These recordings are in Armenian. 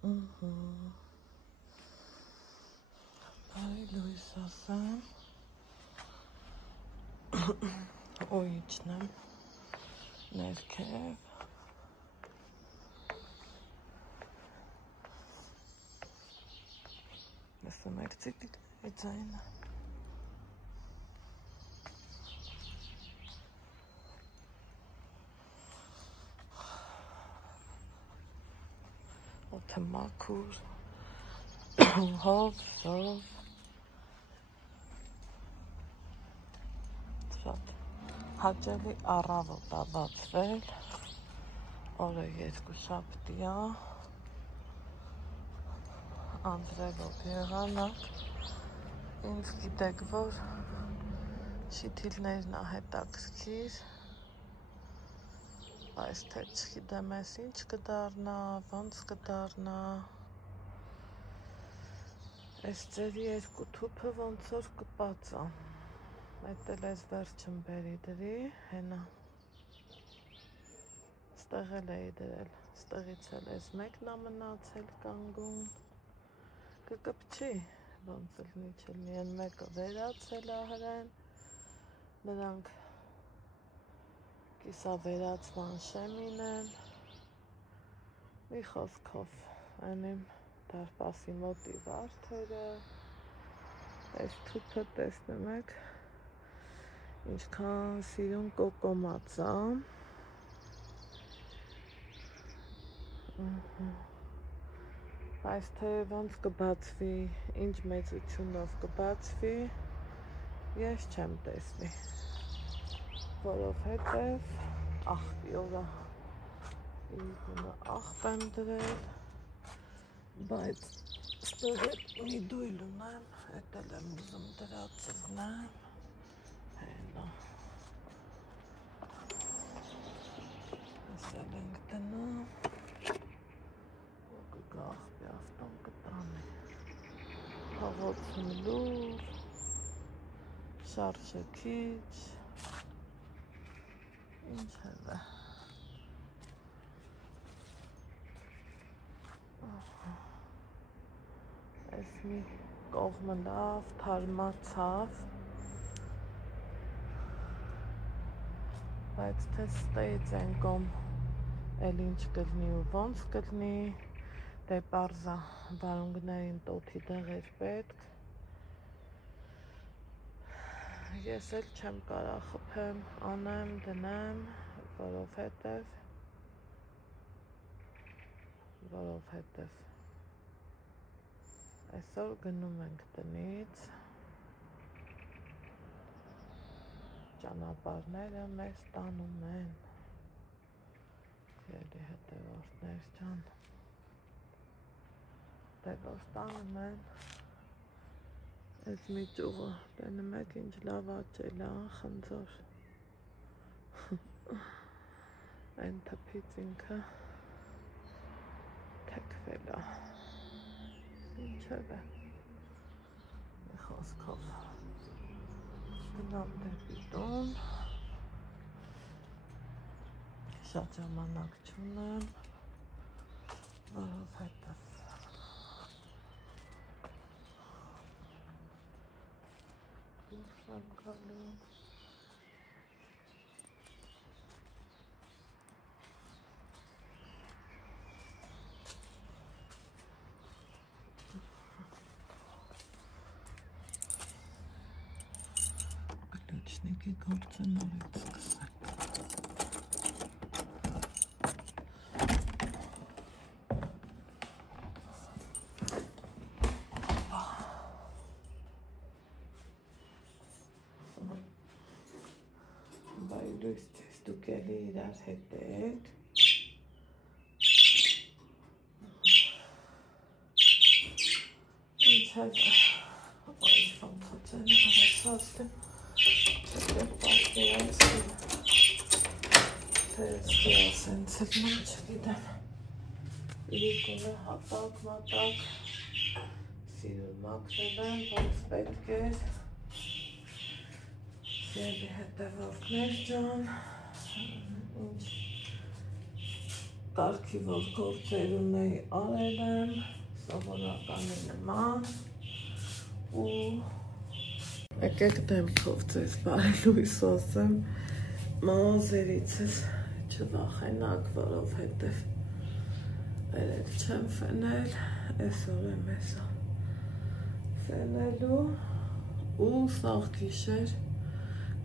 Բարի լույս ասեմ, ու իջնեմ ներքև, լսում եք ծիծիկների ձայնը, օդը մաքուր, հով, զով, շատ հաճելի առավոտ է բացվել, օրը երկուշաբթի է, անձրևով եղանակ, ինձ գիտեք, որ շիթիլներն է հետաքրքիր, բայց թե չգիտեմ ես ինչ կդառնա, ոնց կդառնա, այս ձերի երկու թուփը ոնց որ կպածա, էդ էլ ես վերջն բերի դրի, հենա, ստեղ էլ էի դրել, ստեղից էլ ես մեկն է մնացել կանգուն, կկպչի, ոնց էլ նիչելի են, մեկը վերացել է հրեն, նրանք կիսավերացման շեմին են, մի խոսքով, այն իմ դարպասի մոտի վարդերը, այս թուփը տեսնում եք, ինչքան սիրուն կոկոմաց է, բայց թե ոնց կբացվի, ինչ մեծությունով կբացվի, ես չեմ տեսնի, որովհետև աղբյուրը իրիկունը աղբ եմ դրել, բայց ստեղ էլ մի դույլ ունեմ, էդ էլ եմ ուզում դրածնեմ, հենա, ասել ենք դնում, կգա աղբի ավտոն կտանի, փողոցում լուր, շարժը քիչ, ինչ էլ է, այս մի կողմը լավ, թարմացավ, բայց թե ստեից են կոմ էլ ինչ կլնի ու ոնց կլնի, դե պարզա վարունգներին տոթի դեղեր պետք, ես էլ չեմ կարա խփեմ, անեմ, դնեմ, որովհետև այսօր գնում ենք տնից, ճանապարհները մեզ տանում են, ելի հետևորդներ ջան, դե որ տանում են, այս մի ճուղը, տենում եք ինչ լավ աճել է, խնձոր, այն թփից ինքը թեքվել է, ինչև է, մի խոսքով, գնամ դեպի տուն, շատ ժամանակ չունեմ, որովհետև դուրս եմ գալու, կլուչնիկի գործը նորից սկսենք, լույս ձեզ դուք էլի իրար հետ եք, ինչ հետ ոնց հոծեն հավասացդեմ, հետև պատկերացին, թե ես սենց էլ ման չգիտեմ, իրիկունը հատակ, մատակ, սիրուն մաքրել եմ, ոնց պետք էր, Սիրելի հետևորդներ ջան, ինչ կարգի որ գործեր ունեի արել եմ, սովորականի նման ու եկեք դեմքով ձեզ բարելույս ասեմ, մազերիցս չվախենաք, որովհետև երեկ չեմ ֆենել, այսօր եմ էսա ֆենելու ու սաղ գիշեր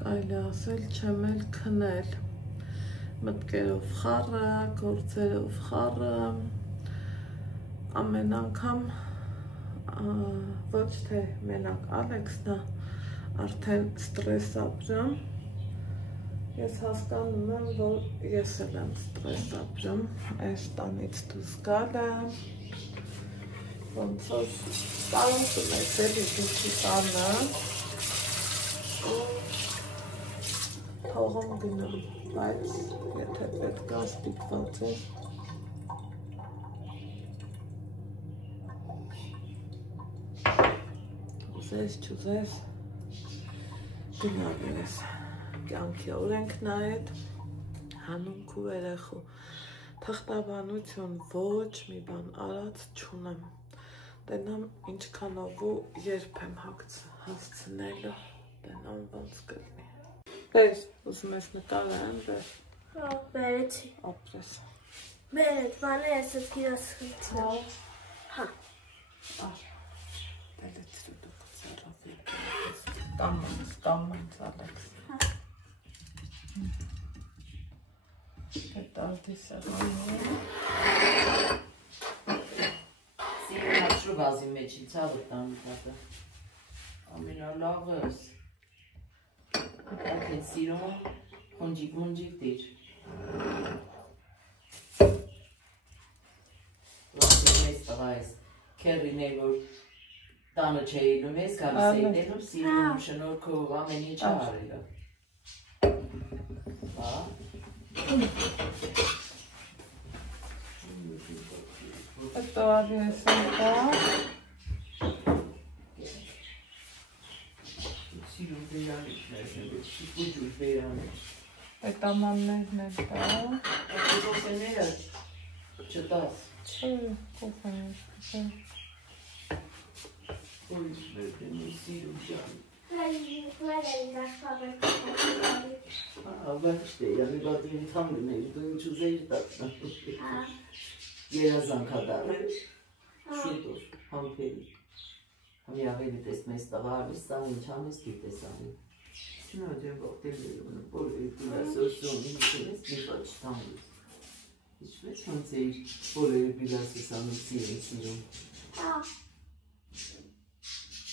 կարելի ասել չեմ էլ քնել, մտքերով խառը, գործերով խառը, ամեն անգամ ոչ թե մենակ Ալեքսն է արդեն ստրես ապրում, ես հասկանում եմ, որ ես էլ եմ ստրես ապրում, այս տանից դուրս գալը, ոնց որ տարածում ես էլի դուքի տանը ու թողում գնում, բայց եթե պետք է ստիպված է ուզես չուզես գնալու ես կյանքի օրենքն է այդ հանունք ու երեխու թղթաբանություն ոչ մի բան արած չունեմ տենամ ինչքանով ու երբ եմ հասցնելու տենամ ոնց կլինի բեր ուզում ես նկարեմ բեր բերեցի ապրես բերեց բանը ես ես գիրաս խլցնեմ հա դելեցրու դուք ծառավ եկել կամանց Ալեքս Պետարդի սեղանի Սիրում ապշրու գազի մեջ իցավ ըտան կատը ամենալավս Ատակ են սիրում խունջիկ դիր Լասին մեզ տղա ես կերին է որ տանը չեիլում ես գալիս էյդելում սիրում շնորքով ամեն ինչ արելը Հա Հետո արի ես անկա Սիրում վերանիքներն է, շիպուջուր վերանիք Այդ ամաններն է դա Այդ կոֆեները չտաս Չէ, կոֆեն Ույս վերդեն է սիրում ժան Ավաշտ է, յանի բատին թանգն է, դու ինչ ուզեիր տակնա Երազանքադար է, շուտով, համպերի Համի աղելի տեսմես տղարիս, սան ինչ համես գիտես անի Չնոջ եմ ողտել երում, որ էպիլաս ոսում, ինչում ես միտոչ թանգուս Ինչպես ոնց էիր, որ էպիլաս ես անում սիրում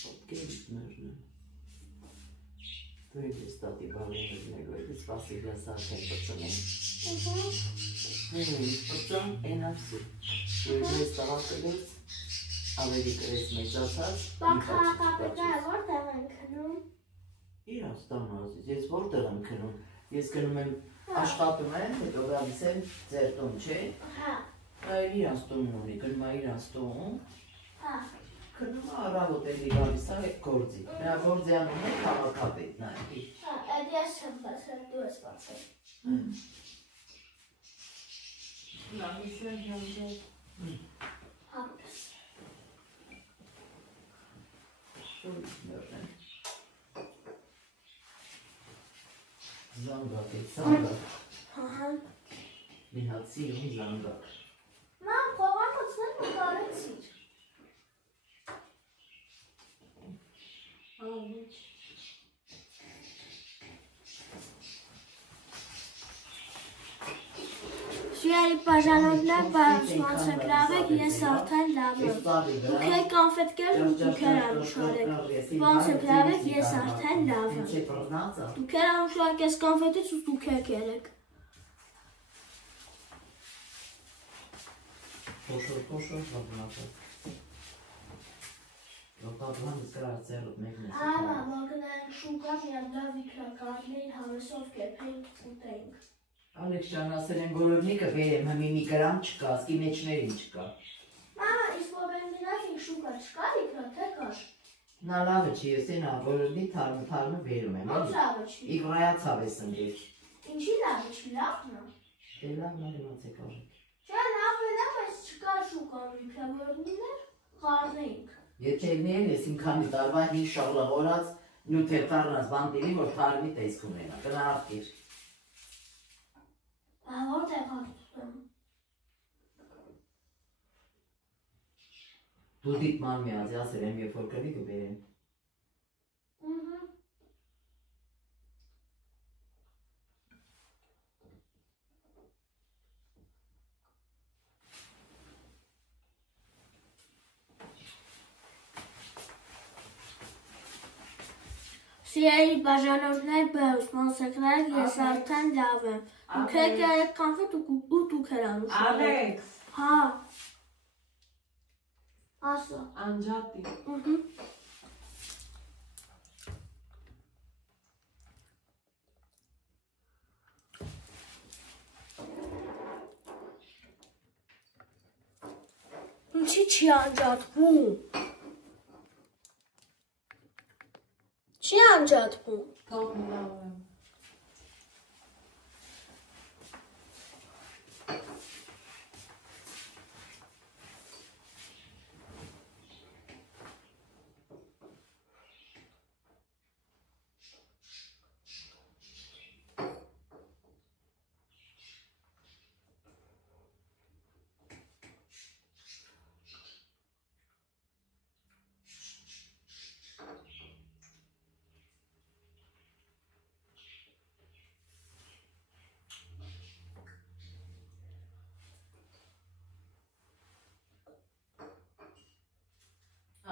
Ոտկերիտ մերն է Դու ես տատի բալերներնելու է, դες վասիլյա սարքեն պծնեն Պծան են ավսու, որ ես տղակել ես Ավելի կրես մեծացած Բակապետը որտեղ են քնում Իրանց տանազից, ես որտեղ եմ քնում Ես գնում եմ աշխատում եմ, հետո գալիս եմ ձեր տուն չէ Իրանց տունն ունի, գնում է իրանց տուն Քնում է առավոտ էլի գալիս է գործի Նրա գործի անում է քաղաքապետն է Այդ ես չեմ բացել, դու ես բացել Լավիս է հանդեր Հապս Զանգակ է, զանգակ Մի հատ սիրում զանգակ Մամ, խողանոցներ ու կարեցիր Շույարի պաժանոդներ բարուսմանցեք լավ եք, ես արդեն լավ եմ Դուք եք կանֆետկեր ու դուք եր անուշարեք Բանցեք լավ եք, ես արդեն լավ եմ Դուք եր անուշարեք ես կանֆետից ու դուք եք երեք Փոշոր վաղնացը Ոտաբլան զգրար ձերոտ մեկն ես Ահա, որ գնային շուկա միան լավ իքրակարներին հավեսով կեպեին ուտեինք Ալեքս ջան ասել են գորովնիկը վերեմ, հմի մի գրամ չկա, ասկի մեջներին չկա Մամա, իսկ որ են մինացին շուկա չկար իքրա, թե կար Նա լավը չի, ես են գորովնի թարմը վերում եմ Ոնց լավը չի Իգրայացավ ես ընգեր Ինչի լավը չի, լավն է Դե լավն է իմաց եք արեք Չէ, լավ է, բայց չկա շուկան միքրոբիոլներ, խառնենք։ Եթերներն ես ինքանի տարվա 5 շաղլաղորած նյութեր տարնած բանտերի, որ թարմի տեսք ունենա, կնարդիր։ Որտեղ արդում։ Դու դիտման միացի ասեր եմ, երբ որ կրի կբերեմ։ Սիրելի բաժանորդներ, ուսման սեքրակ, ես արդեն լավ եմ։ Դուք եք երեք կանֆետ ու դուք էր անուշարեք։ Ալեքս, Հա։ Ասա։ անջատի։ Ինչի չի անջատվում։ Չի անջատվում։ Թող լավ եմ։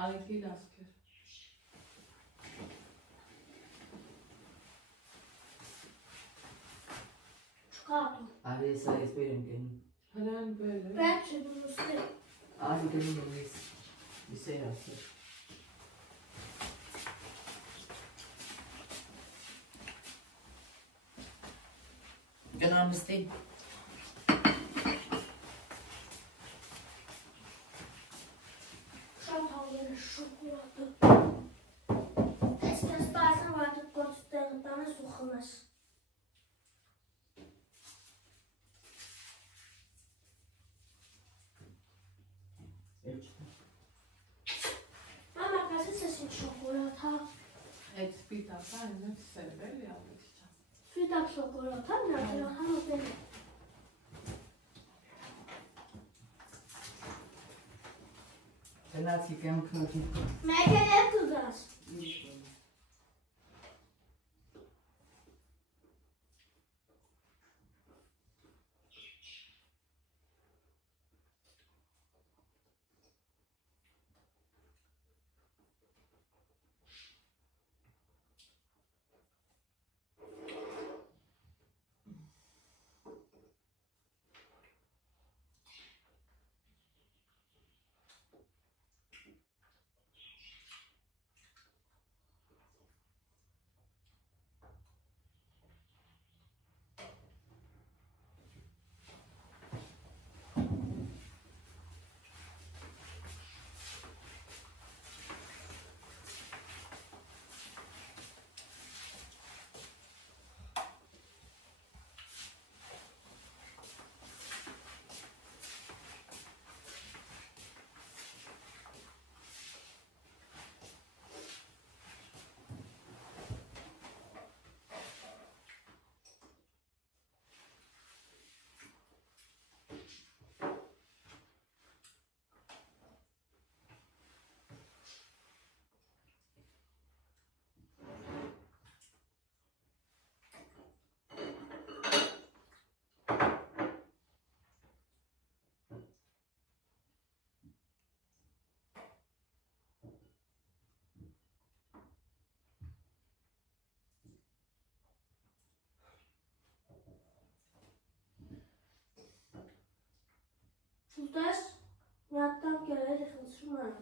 Ալեքի լասկեր։ Չկատու։ Արի ես այս բերեմ գնում։ Հրան բեր է։ Պետք է դուստե։ Արի գնում եմ ես։ Իսեր ասեր։ Գնամ նստի։ Շատ հավեր է շոկոլադը։ Այսպես պարսան, որ դու գործ տեղը տանես ու խմես։ Մամա, կասես ես ինչ շոկոլադ, հա։ Այդ սպիտակ, հա, ինձ սերվել է ալեքս չան։ Սպիտակ շոկոլադ, հա, նա դրա համոպել է։ Գնացի կյանքնոքի։ Մեկ է երկու գաս։ Ուտես, մի հատ տամ կերերի խնդրում եմ։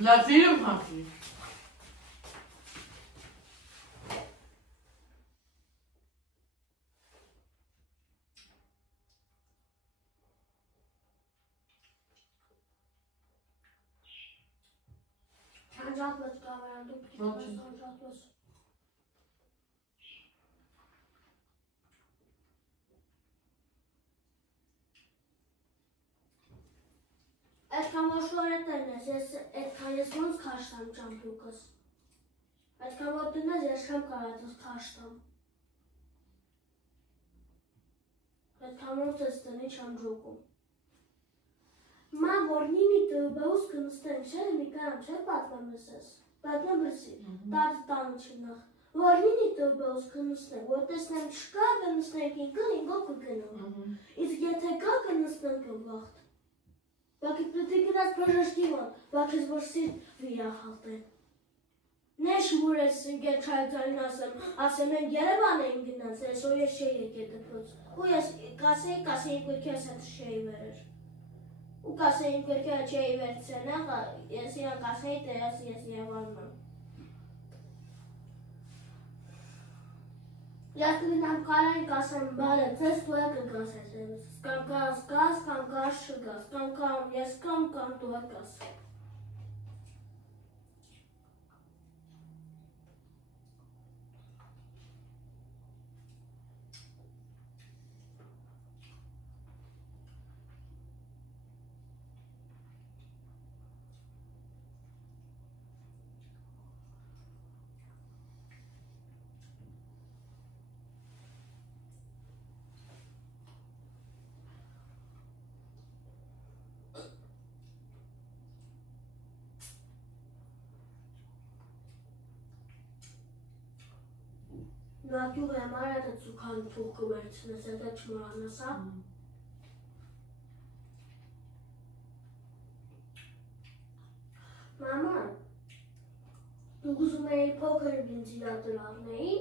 Լատիրում հակի։ Անջատվեց կամերան, դուք գիտես անջատվեց։ Այդքան որ շորետերն ես, այդքան ես ոնց քաշտամ ճամպրուկս։ Այդքան որ տնես, ես չեմ կարած քաշտամ։ Այդքան ոնց ես տնի չեմ ջոկում։ Մա որ նիմի տվբեուս կնստեմ չէ, մի կարամ չէ պատվեմ լսես։ Պատվեմ լսի, տանը չնախ։ Որ նիմի տվբեուս կնստեմ, որ տեսնեմ չկա, կնստենք ինգոք կգնամ։ Իսկ եթե կա կնստեմ կվաղթ։ Բակի պետք է գնաց բժշկի մոտ, բակից որ սիրտ վիրախալտեն։ Նեշ որ ես ընկեր չայցարին ասեմ են Երևան էին գնաց, ես որ ես չէի եկե դպրոց։ Ու ես կասեի կրքի ես հետ չէի վերեր։ Ու կասեի կրքի չէի վերցրել, ես իրան կասեի տերաս ես Երևանում եմ։ Ես կգնամ կարային կասեմ բարը, ձեզ դու է կգասես ես, կամ կաս, կամ կաս չգաս, կամ ես կամ դու է կաս։ Նատյուղ եմ արդ է ծուքան թուղկը վերցնես, էդ է չմորանաս, հա։ Մաման, դու ուզում էի փոքր բինձիլատր առնեի,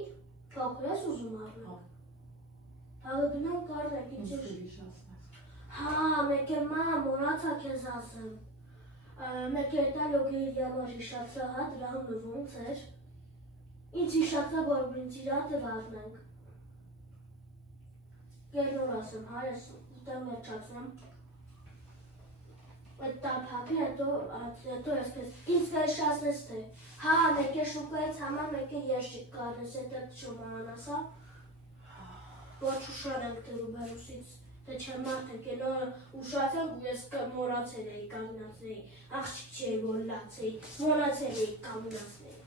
փոքր ես ուզում առնել։ Հավը գնամ կարդեք, ինչ ես։ Հա, մեկ է մա, մորացա կեզ ասեմ։ Մեկ է տա լոգեի համար հիշացա, հա, դրա հունը ոնց էր։ Ինչ հիշացա, որ բինձիլատր առնենք։ Գերնոր ասեմ, հա, ես ուտեմ վերջացնեմ։ Այդ տափակի հետո ես կես, ինձ կհիշացնես թե, հա, մեկ է շուկայից համա, մեկ է երջիկ կարնես, էդ չոմանանաս, հա։ Ոչ ուշար ենք դրու բերուսից, թե չեմ մարդենք, ենոր ուշացանք ու ես մորացել էի կամինացնեի, աղջիկ չէի, որ լացեի, մորացել էի կամինացնեի։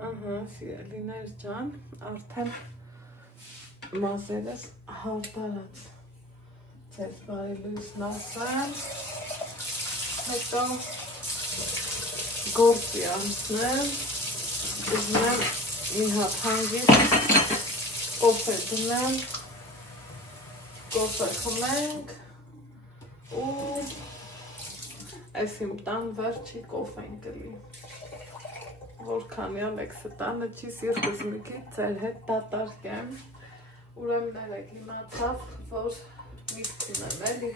Ահա, սիրելիներ ջան, արդեն մազերս հարդարած ձեզ բարի լույսն ասեմ, հետո գործի անցնեմ, ուզում եմ մի հատ հանգիստ կոֆե դնեմ, կոֆե խմենք ու այս իմ տան վերջի կոֆեն կլի։ Որքան եք տանը չի սիրտս մի քիչ ձեր հետ դատարկ եմ, ուրեմն ներեք իմացավ, որ միտքին եմ էլի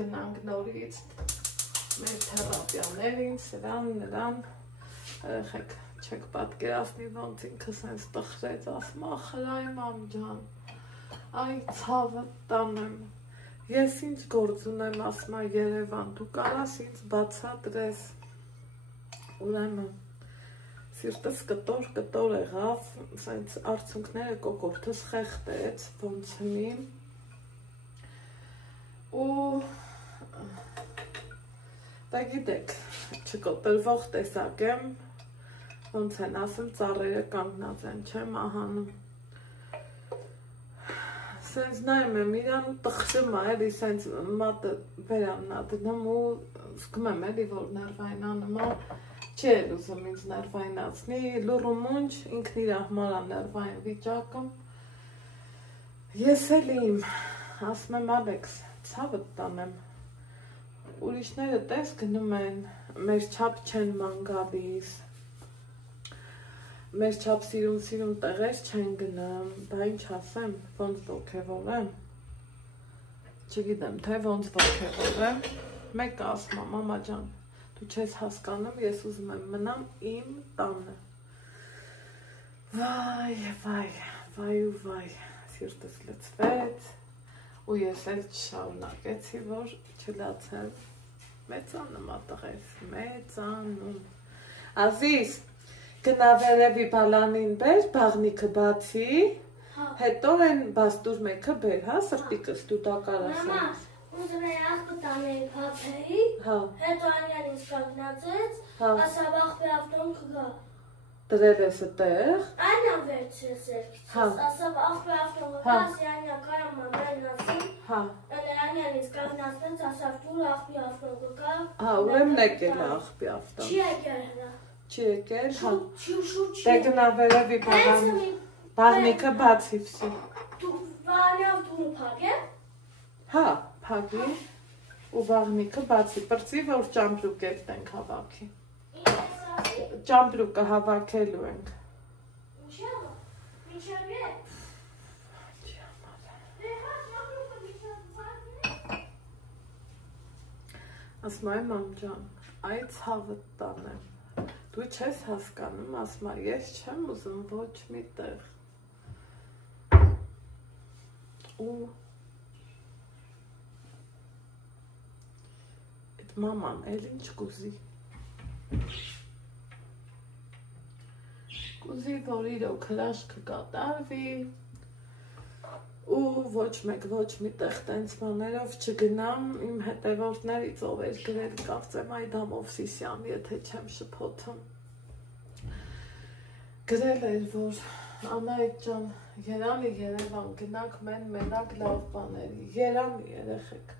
գնանք նորից մեր թերապիաներին, սրան, նրան, երեխեք չեք պատկերացնի ոնց ինքս հենց տխրեց, ասում ախրայ մամ ջան, այ ցավը տանեմ, ես ինչ գործ ունեմ, ասում Երևան, դու կարաս ինձ բացատրես, ուրեմն Սիրտս կտոր եղավ, սենց արցունքները կոկորդս խեղտեց, ոնց հնի ու դա գիտեք, չկոտրվող տեսակ եմ, ոնց են ասում ծառերը կանգնած են, չեմ ահանում Սենց նայում եմ իրան ու տխրում է, էլի սենց մատը վերանն ա դնում ու զգում եմ էլի, որ ներվայնանում է, չի էլ ուզում ինձ ներվայնացնի, լուռ ու մունջ, ինքն իր համար է ներվայն վիճակում։ Ես էլ իմ, ասում եմ Ալեքս, ցավդ տանեմ, ուրիշները տես գնում են, մեր չափ չեն ման գալիս, մեր չափ սիրուն տեղեր չեն գնում, բա ինչ ասեմ, ոնց ոգևորեմ, չգիտեմ, թե ոնց ոգևորեմ, մեկ ասում եմ, մամա ջան, դու չես հասկանում, ես ուզում եմ մնամ իմ տանը, վայ ու վայ, սիրտս լցվեց, ու ես էլ չշարունակեցի, որ չլացեմ, մեծանում ատղես, մեծանում, Ազիզ, գնա վերևի բալանին բեր, բաղնիքը բացի, հետո են բաստուր մեկը բեր, հա, սրտիկս դու դա կարաս։ Մամա, ուզում էի աղբը տանեի փափեի, հետո անյան ինձ կագնացեց, ասավ աղբի ավտոն կգա։ Դրել ես տեղ։ Անյան վերցրեց երկիցս, ասավ աղբի ավտոն կգա, ասի անյան կարամ մամեն ասին, անյան ինձ կագնացնեց, ասավ դուր աղբի ավտոն կգա։ Ուրեմն եկել է աղբի ավտոն։ Չի եկել հրա։ Չի եկել, հա։ Շուտ Դե գնա վերևի բաղնիքը բացի վսի։ Դու վանյավ դուրը փակ է։ Հա, փակի ու բաղնիքը բացի, պրծի, որ ճամպրուկ ետենք հավաքի։ Ճամպրուկը հավաքելու ենք։ Ինչև է։ Ասում եմ մամ ջան, այ ցավդ տանեմ։ Դու չես հասկանում, ասում եմ, ես չեմ ուզում ոչ մի տեղ։ Ու այդ մաման էլ ինչ կուզի։ Կուզի, որ իրոք հրաշքը կատարվի ու ոչ մեկ ոչ մի տեղ տենց բաներով չգնամ իմ հետևորդներից ով էր գրել կարծեմ Այդամով Սիսյան, եթե չեմ շփոթում։ Գրել էր, որ Անահիտ ջան, երանի Երևան գնանք մենակ լավ բաների, երանի երեխեք։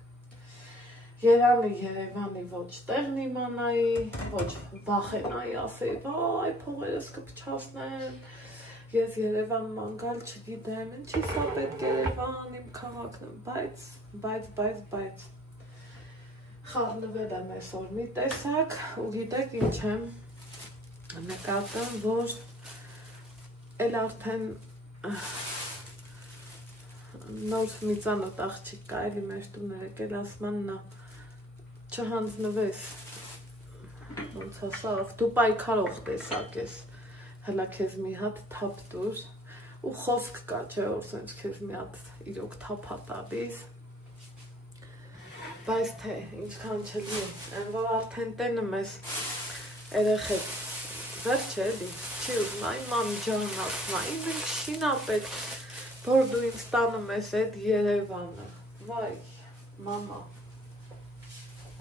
Երանի Երևանի ոչ տեղն իմանայի, ոչ վախենայի ասեի, վայ փողերս կփչացնեն, ես Երևան մանգալ չգիտեմ, ինչի սա պետք Երևան, իմ քաղաքն եմ, բայց խառնվել եմ այսօր մի տեսակ ու գիտեք ինչ եմ նկատում, որ էլ արդեն նոր մի ծանոթ աղջիկ կա, էլի մեր տուն էր եկել, ասում նա չհանձնվես, ոնց ասավ, դու պայքարող տեսակ ես, հլա քեզ մի հատ թափ տուր, ու խոսք կա, չէ, որ սենց քեզ մի հատ իրոք թափ հա տալիս, բայց թե, ինչքան չլի, են որ արդեն տենում ես երեխեք, վերջ է էլի, չի ուզում, այ մամ ջան ասում, ինձ ինք շինա պետք, որ դու ինձ տանում ես այդ Երևանը, վայ, մամա,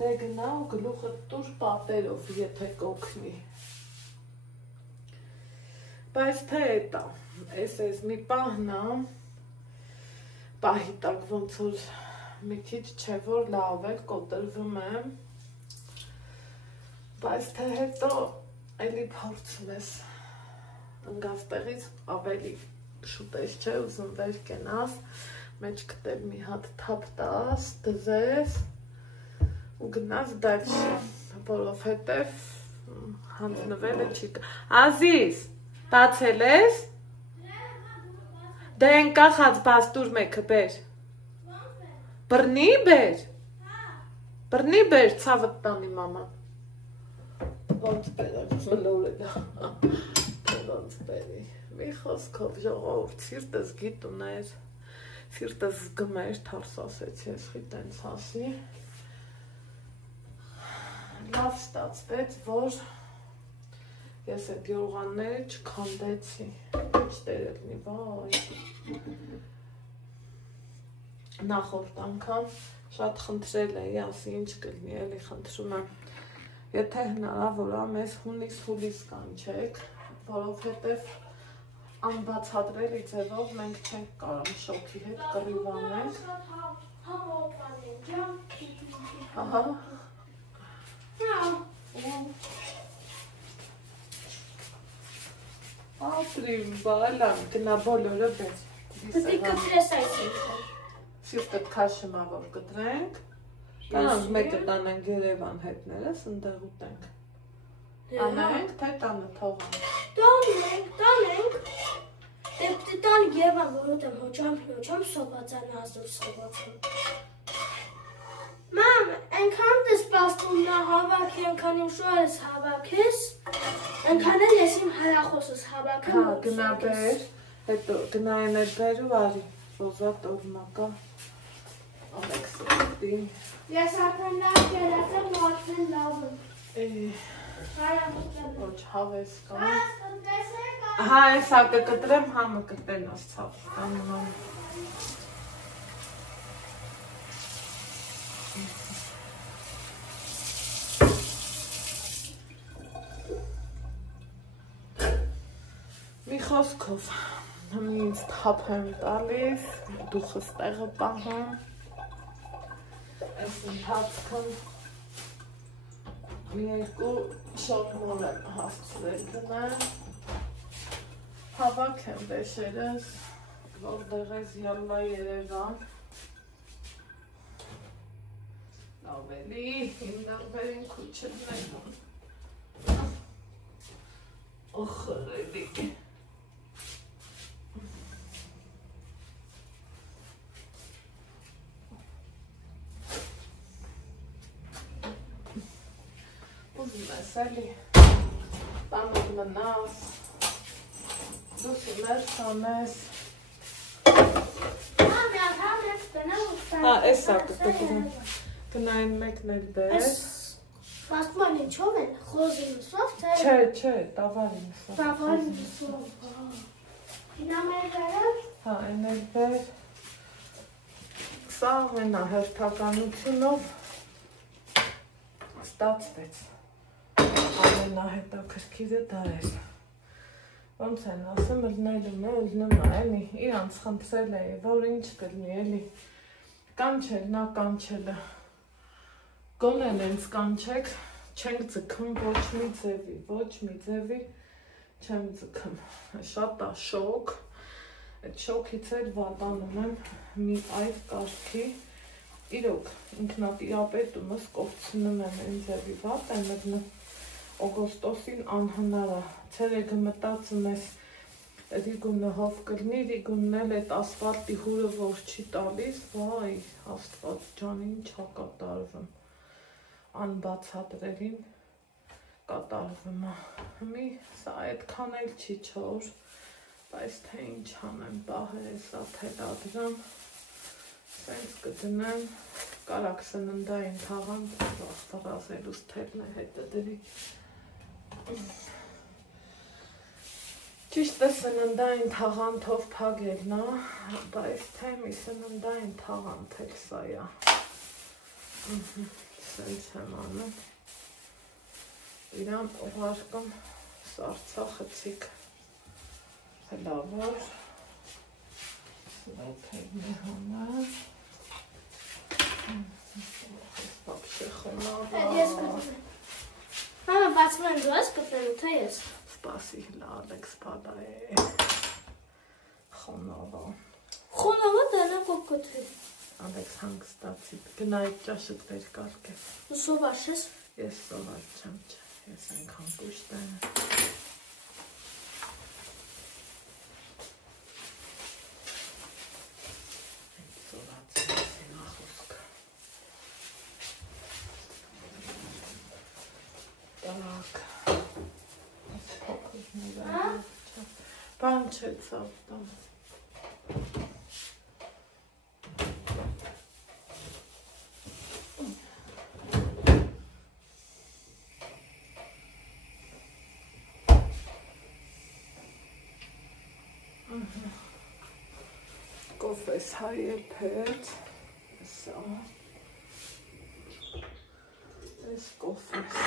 դե գնա ու գլուխը տուր պատերով, եթե կօգնի, բայց թե էտա, ես մի պահնա, պահի տակ ոնց որ մի քիչ չէ որ լավ էլ կոտրվում եմ, բայց թե հետո էլի փորձում ես ընգավ տեղից ավելի շուտ ես չէ ուզում վեր կենաս, մեջ կտել մի հատ թափ տաս, դզես ու գնաս դալշի, որովհետև հանձնվելը չի կա, Ազիզ, բացել ես, դե են կախած բաստուր մեկը բեր, բրնի բեր, ցավդ տանի մամա, ոնց բերակ, մլորելա, ոնց բերի, մի խոսքով ժողովուրդ, սիրտս գիտ ուներ, սիրտս զգում էր, թարս ասեցի, ես խի տենց ասի, լավ ստացվեց, որ ես այդ յորղանները չքանդեցի, ինչ տերելնի, վայ, նախորդ անգամ շատ խնդրել էի, ասի ինչ կլնի, էլի խնդրում եմ, եթե հնարավոր է մեզ հունիս կանչեք, որովհետև անբացատրելի ձևով մենք չենք կարող շոքի հետ կռիվ անենք։ Ահա։ Ապրիմ բալան, գնա բոլորը բեր։ Պետք է կտրես այսինքն։ Սիրտը քաշմա որ կտրենք։ Կանանք մեկը տանենք Երևան հետներս, ընդեղ ուտենք։ Անենք, թե տանը թողանք։ Տանենք։ Դեպի տան Երևան, որովհետև հոճամ սովածան ազդուր սովածան։ Մամ, այնքան դες պաստումնա հավաքի, այնքան իմ շուարս հավաքես, այնքան էլ ես իմ հարախոսս հավաքեմ։ Հա, գնա բեր, հետո գնային էլ բեր ու արի, ոզա տորմակա, Ալեքսեյտի։ Ես արդեն լավ գերացեմ, մոքնեն լավ եմ։ Ոչ հավես կամ։ Հա, ես հակը կտրեմ, համը կտրեն ասցավ, կանման։ Մի խոսքով, ինձ թափ եմ տալիս, դուխս տեղը պահում, այս ընթացքում մի երկու շատ մոր եմ հասցրել դնեմ, հավաք եմ վեշերս, որտեղ ես յալլա Երևան, ավելի հիմնարվերին քուչելներ ուն, օխրելիք, ուզում ես էլի, տանով մնաս, դուս իմերս անես, ես ակը կգրեմ, գնային մեկն էլ բեր, Պաստման ինչով են, խոզի մսով, թե… Չէ, տավարի մսով, Տավարի մսով, ինամ էլ բերել, հա, են էլ բեր, սա ամենա հերթականությունով ստացվեց, ամենահետաքրքիրը դա էր, ոնց են ասում ըլնելում է, էլի, իրանց խնդրել էի, որ ինչ կլնի էլի, կանչել, նա կանչելը, գոնել ենց կանչեք, չենք ձգում ոչ մի ձևի չեմ ձգում, շատ է շոկ, այդ շոկից էլ վատանում եմ մի այլ կարգի, իրոք ինքնատիրապետումս կողցնում եմ են ձևի վատ եմ մտնում, օգոստոսին անհնար է, ցերեկը մտածում ես Ռիգունը հով կլնի, Ռիգունն էլ այդ ասֆալտի հուրը որ չի տալիս, վայ, Աստված ջան, ինչ է կատարվում, անբացատրելին կատարվում է, սա այդքան էլ չի չոր, բայց թե ինչ անեմ, պահեր է սա թելադրում, սենց կդնեմ, կարակ սննդային թաղան, վախտարազելուս թելն է հետը դրի, ճիշտ է սննդային թաղանթով փագելն է, բայց թե մի սննդային թաղանթ էլ սա է, սենց եմ անում, իրան ուղարկում սարցախցիկ հլավոր, սլայթերնի համար, բապշե խոնավ Մամա, բացում են դու ես կտնելու, թե ես։ Սպասի հլա Ալեքս պադա է խոնավա Խոնավա դանա կոկոթել։ Ալեքս հանգստացի, գնայի ճաշըտ վեր կարգ է։ Ու սովաշ ես։ Ես սովար չեմ չէ, ես ենքան կուշտ եմ։ Սովացի նախոսք։ Так, բան չէ ծավ տամ։ Կոֆես հայել պետ, սա, ես կոֆես,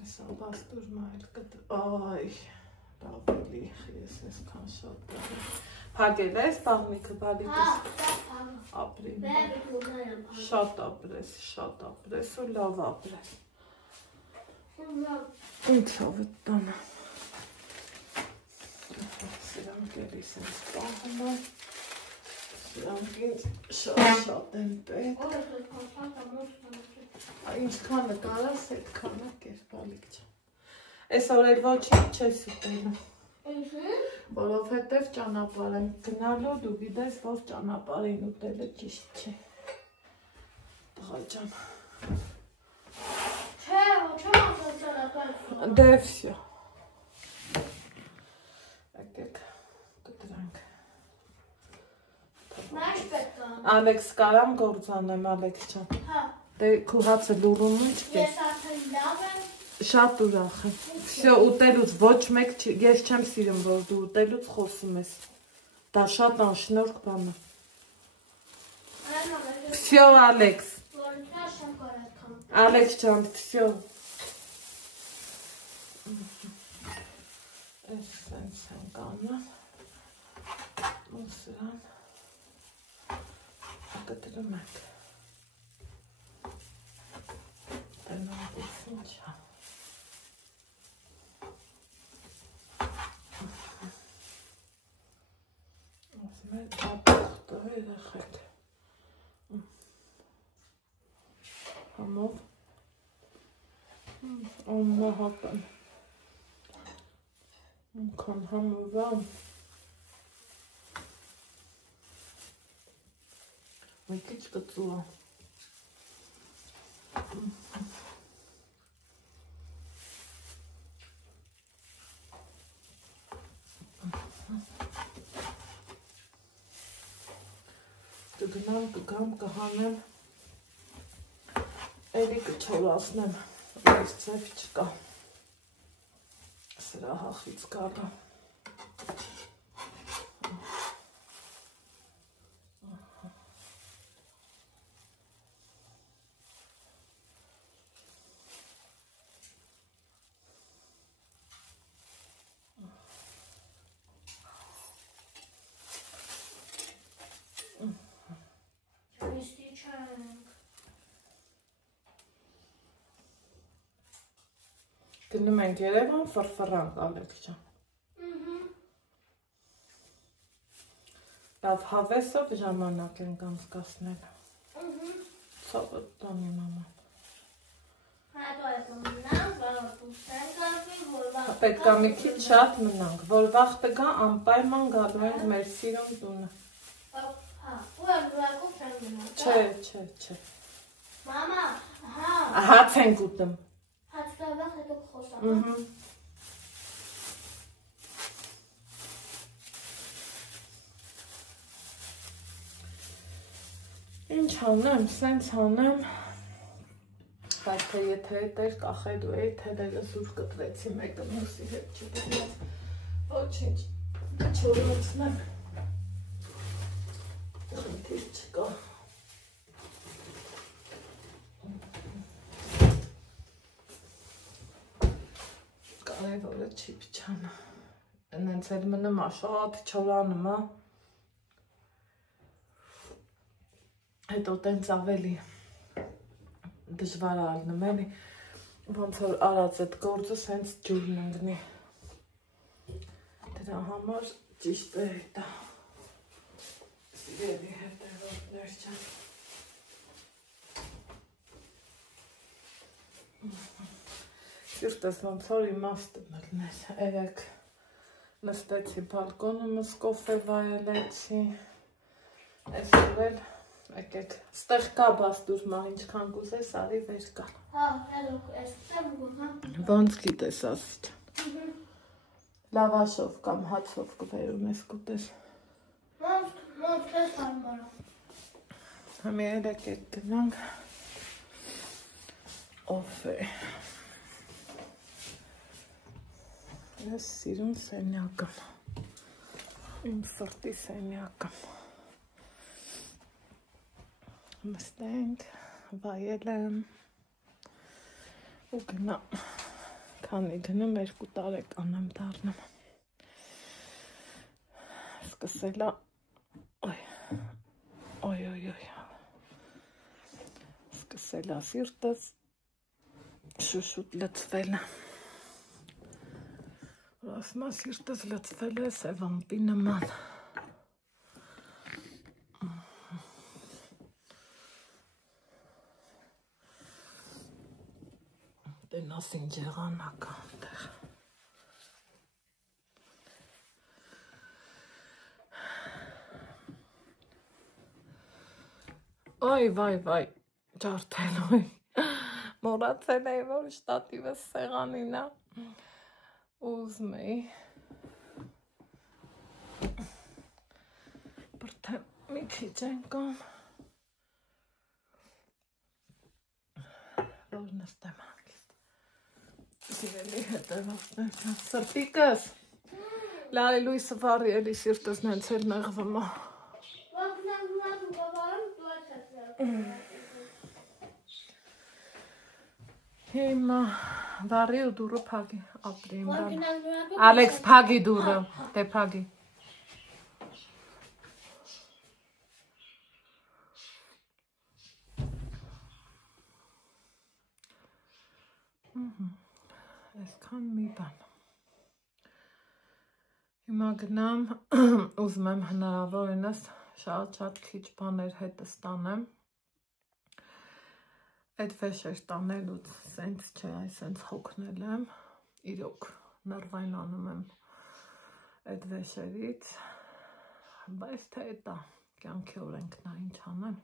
Սա բաստուրմա էլ կտ... Այ, բավելի, ես այսքան շատ փակել ես բաղնիքը բալիկս ապրին, շատ ապրես ու լավ ապրես, ինքով էտ տանը, սրանք էլիս ես պահում եմ, սրանք ինձ շատ են պետք, ինչքանը կարաս այդքանը կերպալիք չա, այսօր էլ ոչինչ չես ուտելու, որովհետև ճանապարհ եմ գնալու, դու գիտես, որ ճանապարհին ուտելը ճիշտ չէ, տղա ջան, չէ, ոչ ճանապարհ, դե վсё, եկեք կտրենք, Մայր պետք է Ալեքս կարամ գործ անեմ, Ալեքս ջան, հա, դե քո հացը լուրում ինչ կես, ես արդեն լավ եմ, շատ ուրախ եմ, վсё ուտելուց ոչ մեկ, ես չեմ սիրում, որ դու ուտելուց խոսում ես, դա շատ անշնորհք բան է, վсё Ալեքս, Ալեքս ջան, վсё, այս սենց ենք անում, ու սրան կտրում ենք, տնով ես ինչա, մեր ապուղտը երեխեք, համով, աննա հապն, ոնքան համով եմ, մի քիչ կծու է, կգնամ, կգամ, կհանեմ, էլի կչորացնեմ, այս ձև չկա, սրա հախից գալը, գնում ենք Երևան, ֆրֆրանք Ալեքս ջան, լավ հավեսով ժամանակ ենք անցկացնել, ցավը տանի մաման, պետք է մի քիչ շատ մնանք, որ վաղտը գա անպայման գալու ենք մեր սիրուն տունը, չէ, մամա, հաց ենք ուտում, հացտավախ հետո խոսամ, ինչ անեմ, սենց անեմ, բայց թե եթե էր կախելու էի, թելերը սուր կտրեցի մեկը մյուսի հետ չբերեց, ոչինչ, չորացնեմ, խնդիր չկա, կարևորը չի փչանը, նենց էլ մնում շատ չորանում է, հետո տենց ավելի դժվար ալնում էլի, ոնց որ արած էդ գործը սենց ջուրն ընգնի, դրա համար ճիշտ է հետա, սիրելի հետևորդներ չան, Սիրտս ոնց որ իմաստը մլներ, երեկ նստեցի բալկոնումս կոֆե վայելեցի, այսօր էլ եկեք, ստեղ կա բաստուրմա, ինչքան կուզես արի վեր կալ։ Հա, այս տեմ գոհա։ Ոնց գիտես ասի ջան։ Լավաշով կամ հացով կբերում ես կուտես։ Ոնց ես հարմար։ Համի եկեք գնանք։ Ով է։ Ես սիրում սենյակը։ Իմ սրտի սենյակը։ Նստենք, վայելեմ ու գնամ Քանի գնում 2 տարեկան եմ դառնում։ Սկսել է օյ սկսել է սիրտս շուշուտ լցվել։ Ասում է սիրտս լցվել է սևամպի նման։ Տենաս ինչ եղանակ այնտեղ։ Վայ, ջարդելու եմ։ Մոռացել էի, որ շտատիվս սեղանին է։ Ուզում էի։ Բրդեմ մի քիչ ենկամ։ Որ նստեմ հանգիստ։ Սիրելի հետևորդներ, սրտիկս։ Լարի լույսը վարի էլի սիրտս նենց էլ նեղվում է։ Հիմա վարի ու դուրը փագի, ապրի իմ բան։ Ալեքս փագի դուրը, դե փագի։ Այսքան մի բան։ Հիմա գնամ, ուզում եմ հնարավորինս շատ քիչ բաներ հետս տանեմ։ Այդ վեշեր տանելուց սենց չէ, այսենց հոգնել եմ, իրոք նրվայնանում եմ այդ վեշերից, բայց թե էտա, կյանքի օրենքն է, ինչ անեմ,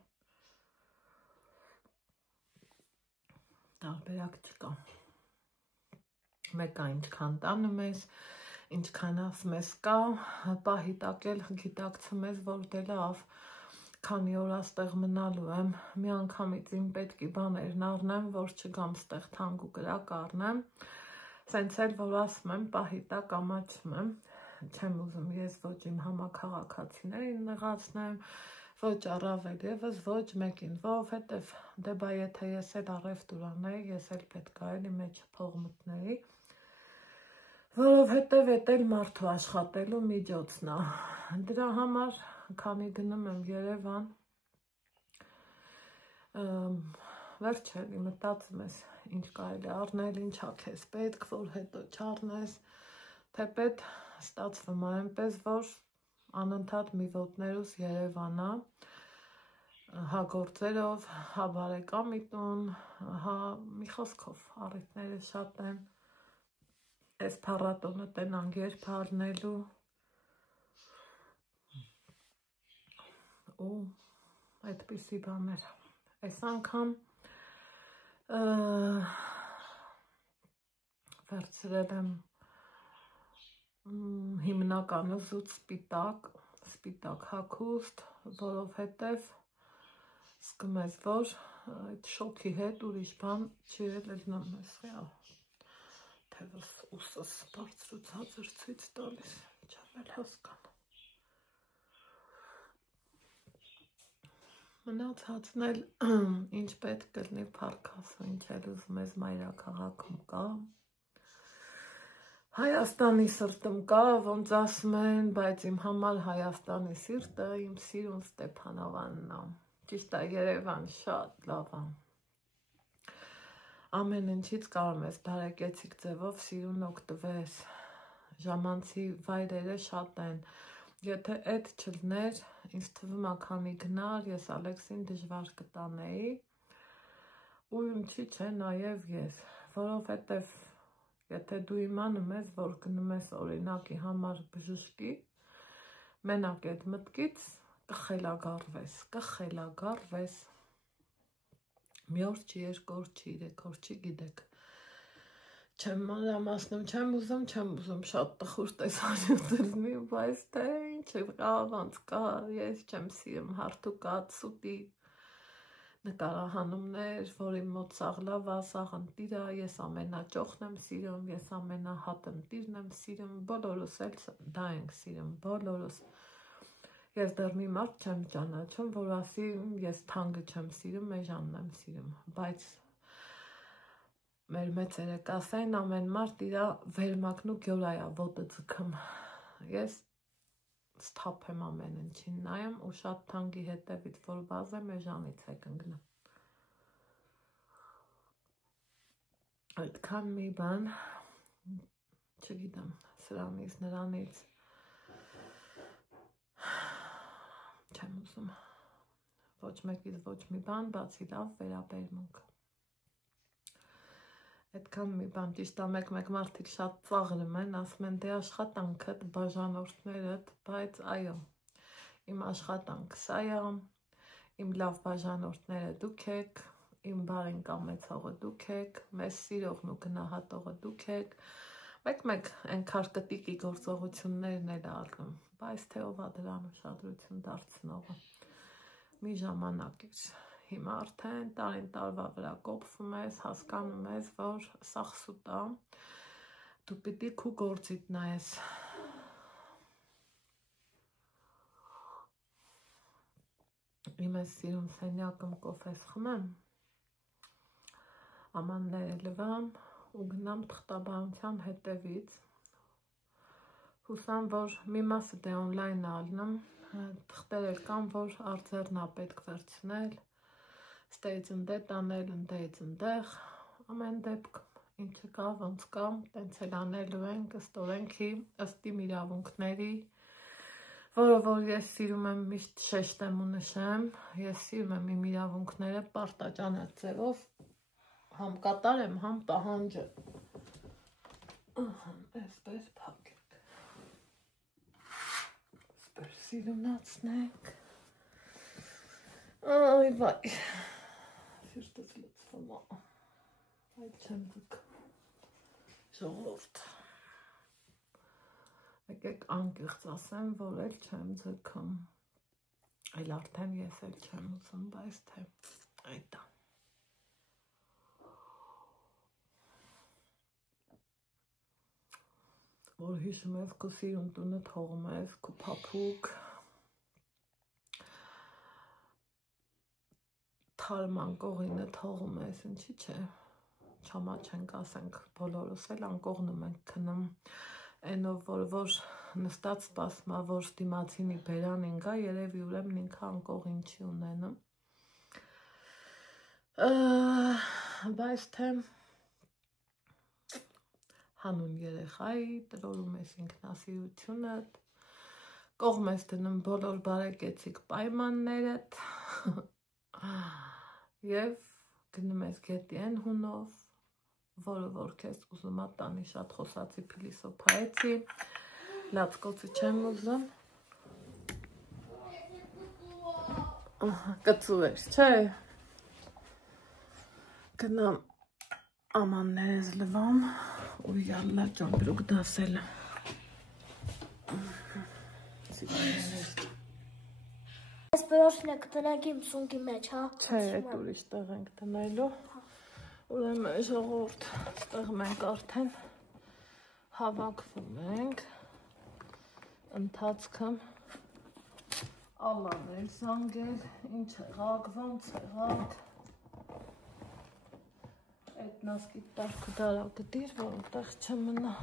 տարբերակ չկա, մեկը ինչքան տանում ես, ինչքան ասում ես կա, պահի տակել գիտակցում ես, որ դե լավ, քանի օր աստեղ մնալու եմ, մի անգամից իմ պետքի բաներն առնեմ, որ չգամ ստեղ թանկ ու կրակ առնեմ, սենց էլ, որ ասում եմ, պահի տակ ամաչում եմ, չեմ ուզում ես ոչ իմ համաքաղաքացիներին նեղացնեմ, ոչ առավել ևս, ոչ մեկին, որովհետև դե բա եթե ես էլ առևտուր անեի, ես էլ պետք է էլի մեջ փող մտնեի, որովհետև էդ էլ մարդու աշխատելու միջոցն է, դրա համար քանի գնում եմ Երևան, վերջերի մտածում ես ինչ կարելի առնել, ինչա քեզ պետք, որ հետո չառնես, թե պետք ստացվում է այնպես, որ անընդհատ մի ոտներուս Երևանա, հա գործերով, հա բարեկամի տուն, հա մի խոսքով առիթները շատ են, այս փառատոնը տենան երբ առնելու ու այդպիսի բաներ, այս անգամ վերցրել եմ հիմնականը զուտ սպիտակ հագուստ, որովհետև զգում ես, որ այդ շոքի հետ ուրիշ բան չի ելնում ես, թևս ուսս բարձրացած էր ցույց տալիս, չեմ էլ հասկանում։ Մնացածն էլ ինչ պետք կլինի փառքասու, ինչ էլ ուզում ես մայրաքաղաքում կա, Հայաստանի սրտում կա, ոնց ասում են, բայց իմ համար Հայաստանի սիրտը իմ սիրուն Ստեփանովանն է, ճիշտ է Երևան շատ լավ է, ամեն ինչից կարող ես բարեկեցիկ ձևով սիրուն օգտվես, ժամանցի վայրերը շատ են, եթե այդ չլներ, ինձ թվում է քանի գնար, ես Ալեքսին դժվար կտանեի, ու ինչի չէ նաև ես, որովհետև եթե դու իմանում ես, որ գնում ես օրինակի համար բժշկի, մենակ այդ մտքից կխելագարվես, մի օր չի, երկու օր չի, երեք օր չի, գիտեք, չեմ մանրամասնում, չեմ ուզում շատ տխուր տեսանյութ լինի, բայց թե ինչ կա, ոնց կա, ես չեմ սիրում հարթուկած, սուտի նկարահանումներ, որ իմ մոտ սաղ լավ է, սաղ ընտիր է, ես ամենաճոխն եմ սիրում, ես ամենահատ ընտիրն եմ սիրում, բոլորս էլ դա ենք սիրում, բոլորս, ես դեռ մի մարդ չեմ ճանաչում, որ ասի ես թանկը չեմ սիրում, էժանն եմ սիրում, բայց մեր մեծերը կասեն, ամեն մարդ իրա վերմակնու գյորայա ոտը ձգում։ Ես ստապեմ ամեն ինչին նայեմ ու շատ թանկի հետևից որ վազեմ էժանից է կընկնեմ։ Այդքան մի բան, չգիտեմ, սրանից, նրանից չեմ ուզում, ոչ մեկից ոչ մի բան, բացի լավ վերաբերմունք։ Այդքան մի բան, ճիշտ է մեկ մարդիկ շատ ծաղրում են, ասում են դե աշխատանքդ, բաժանորդներդ, բայց այո, իմ աշխատանքս այո, իմ լավ բաժանորդները դուք եք, իմ բարին կամեցողը դուք եք, մեզ սիրողն ու գնահատողը դուք եք, մեկ այն քարկտիկի գործողություններն էլ ալնում, բայց թե ով է դրան ուշադրություն դարձնողը, մի ժամանակ էր, հիմա արդեն տարին տարվա վրա կոփվում ես, հասկանում ես, որ սաղսուտ է, դու պիտի քու գործիդ նայես։ Իմ ես սիրուն սենյակում կոֆես խմեմ, ամանները լվամ ու գնամ թղթաբանության հետևից, հուսամ, որ մի մասը դե օնլայն ալնում, թղթեր էլ կան, որ արձերն է պետք վերցնել, ստեյց ընդե տանել, ընդեից ընդեղ, ամեն դեպք, ինչը կա, ոնց կա, տենց էլ անելու ենք, ըստորենքի, ըստ իմ իրավունքների, որը որ ես սիրում եմ միշտ շեշտեմ ու նշեմ, ես սիրում եմ իմ իրավունքները պարտաճանած ձևով, համ կատարեմ, համ պահանջեմ։ Այսպես փակենք, այսպես սիրունացնենք, այ վայ, սիրտս լծվում է, այդ չեմ ձգում, ժողովուրդ, եկեք անկեղծ ասեմ, որ էլ չեմ ձգում, այլ արդեն ես էլ չեմ ուզում, բայց թե այդ է։ Որ հիշում ես քո սիրուն տունը թողում ես, քո փափուկ թարմ անկողինը թողում ես, ինչի՞ չէ, չամա չենք ասենք, բոլորս էլ անկողնում ենք քնում, այնով որ նստած սպասում է, որ դիմացինի բերանին գա, երևի ուրեմն ինքը անկողին չի ունենում, բայց թե հանուն երեխայի, տրորում ես ինքնասիրությունդ, կողմ ես դնում բոլոր բարեկեցիկ պայմաններդ և գնում ես գետի են հունով, որը որ քեզ ուզում է տանի շատ խոսացի փիլիսոփայեցի, լացկոցի չեմ ուզում, կծու ես, չէ, գնամ ամաններս լվամ, ու յալլա ճամպրուկ դասել։ Այս բրոշն եք տնենք իմ սունկի մեջ, հա։ Չէ, այդ ուրիշ տեղ ենք տնելու։ Ուրեմն ժողովուրդ, ստեղ մենք արդեն հավաքվում ենք։ Ընթացքը Ալլան էլ զանգել, ինչ եղակ, ոնց եղակ։ Այդ նասկի տարկը դարակը դիր, որտեղ չմնա։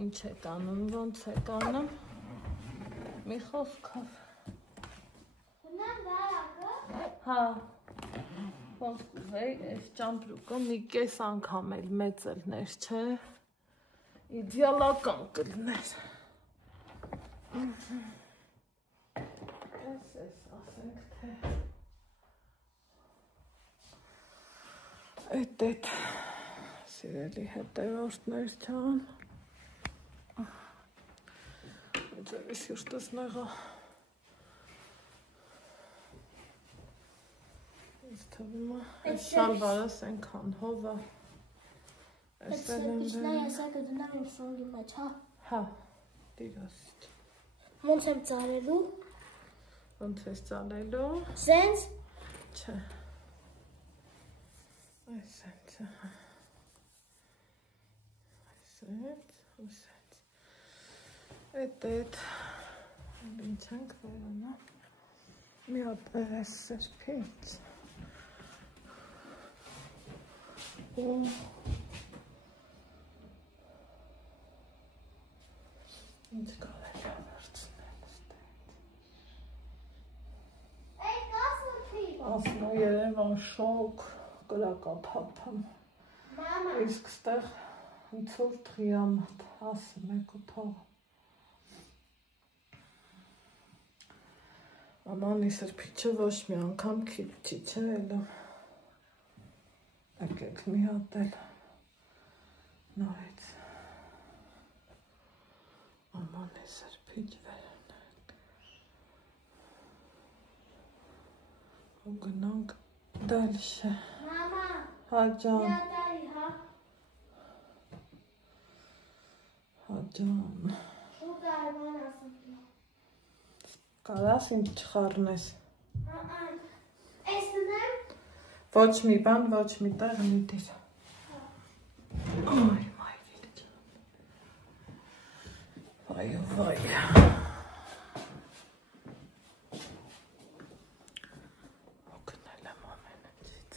Ինչ եք անում, ոնց եք անում, մի խոսքով։ Հա, ոնց կուզեի, այս ճամպրուկը մի կես անգամ էլ մեծելներ, չէ, իդեալական կլներ։ Այս ասենք թե այդ սիրելի հետևորդներ չան ձևի սիրտս նեղա ես թվում է այս շալվարս ենքան հովա Այդ սերպիչնա եսա կդնամ իմ սունգի մեջ, հա։ Հա, դիրասիտ Ոնց եմ ծարելու Ոնց ես ծալելու Սենց Չէ Այս սենց Այդ ինչ ենք վերանա մի հատ այս սրբից ու ինձ կարելի է վերցնել ստենց ասնո Երևան շոկ կրակափափն իսկ ստեղ ցուրտ ղիամատ ասում եք ու թող Ամանի սրբիչը ոչ մի անգամ քիչ չէ ելը եկեք մի հատ էլ նորից Ամանի սրբիչ վերանանք ու գնանք դալշը Մամա հա ջան Նատալի հա ջան Շուտ արման ասում Կարաս ինձ չխառնես Այս նեմ Ոչ մի բան, ոչ մի տեղ նույնպես Այ մայրիկ ջան Վայ վայ Օգնել եմ ամենից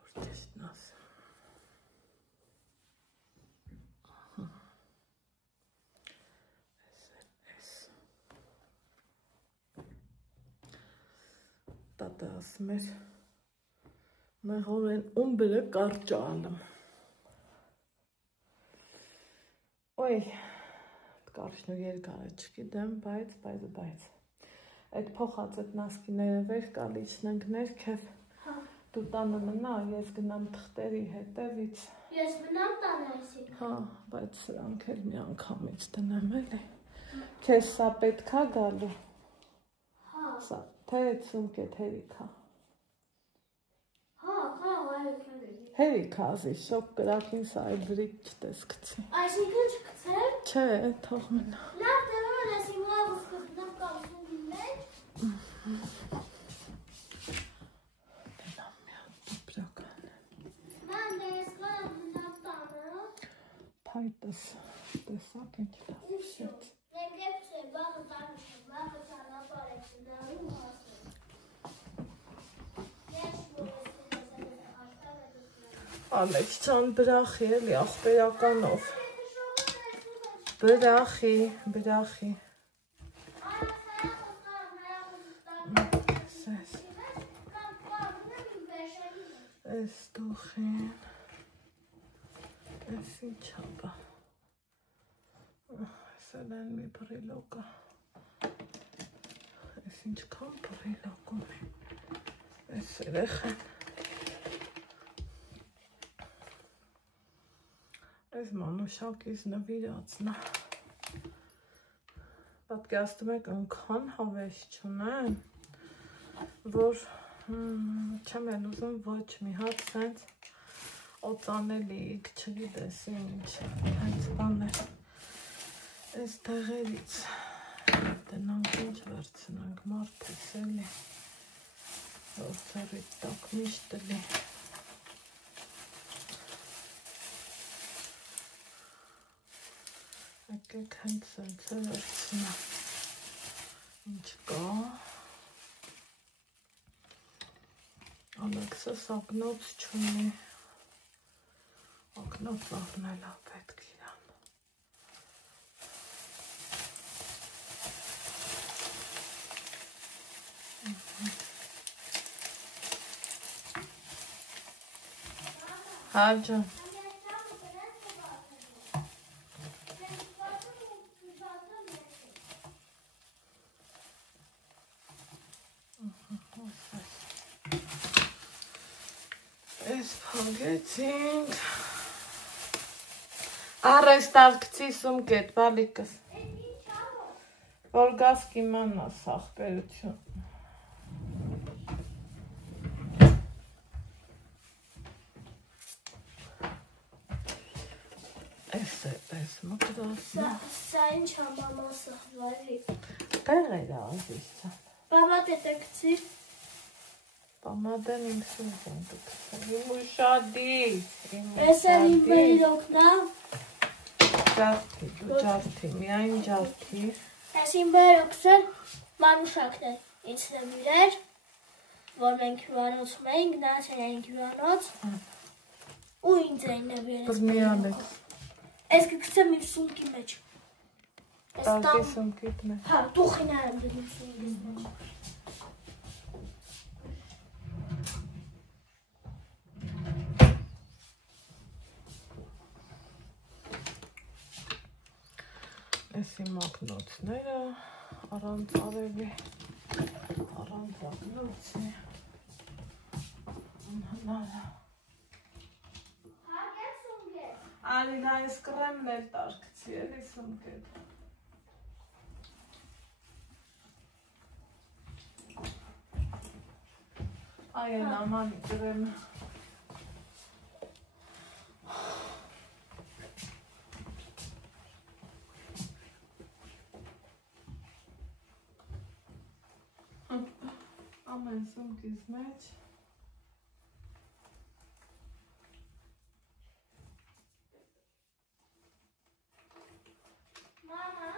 Որ ճիշտն ասեմ Տատը ասում էր մեղորեն ումբրը կարճ ալım Ոյ կարճն ու երկարը չգիտեմ, բայց այդ փոխած այդ նասկիները վեր կալիչնենք ներքև դու տանը մնա, ես գնամ թղթերի հետևից Ես մնամ տանը այսի Հա, բայց սրանք էլ մի անգամից դնեմ էլի Քեզ սա պետք է գալու Սա Թե ցունկետ հերիքա Հա, այո Հերիքա ազի, շոկ կրակին սա այլ վրիկ չտեսկցի Այսինքն չկցել Չէ, թող մնա Լավ դրան ես իմ լավը սկզբնավ կալսունի մեջ Դենամ մի հատ դպրական Ման դե ես կարամ մնամ տանը Փայտս, տեսակ ինչ լավ շեց Եկեպ չէ, բաղը տանը չէ, բաղը ճանապար է ծնարում հասում Ալեքս չան բրախի էլի աղբերականով Բրախի Ես դուխին Ես ինչ ապա Ես էլ մի բրիլոկա Ես ինչքան բրիլոկում Ես երեխեն Ես մանուշակից նվիրացնա Պատկերացնում եք ընքան հավես չունեն որ չեմ էլ ուզում ոչ մի հատ սենց օծանելիք չգիտես ինչ հենց բաներ այս տեղերից դնանք ինչ վերցնանք մարդս էլի որ ծերիտ տակ միշտ էլի Եկեք հենց սենց է վերցնա ինչ կա Ալեքսս ակնոց չունի ակնոց առնելա պետք իրան Հա ջան Ես փանգեցինք Առես տալքցի սումկետ, բալիկս Որ գաս կիմանաս աղբերություն Ես մկրասնա Սա ինչ համամա սխվարի Տեղ էր ազիս ճան Բաբա տետեքցի Պամադեն իմ սունքն տքսան Իմ ուշադից Ես էլ իմ բրիլոքնա Ջարդի, դու ջարդի, միայն ջարդի Ես իմ բերոքսը մանուշակն է ինձ նվիրեր, որ մենք հյուրանոցում էինք, գնացել էինք հյուրանոց, ու ինձ էին նվիրել։ Բրնի Ալեքս։ Ես կգցեմ իմ սումքի մեջ։ Տարկի սումքիդ մեջ։ Հա, տուխին արեմ դրիմ սումքիս մեջ։ Ես իմ ակնոցները առանց արևի, առանց ակնոցի, անհնարը։ Հա, ես սումքես։ Անիլա ես կրեմն էլ տարկցի, էլի սումքետ։ Այեն ամանի կրեմը։ Ամեն սումքիս մեջ։ Մամա,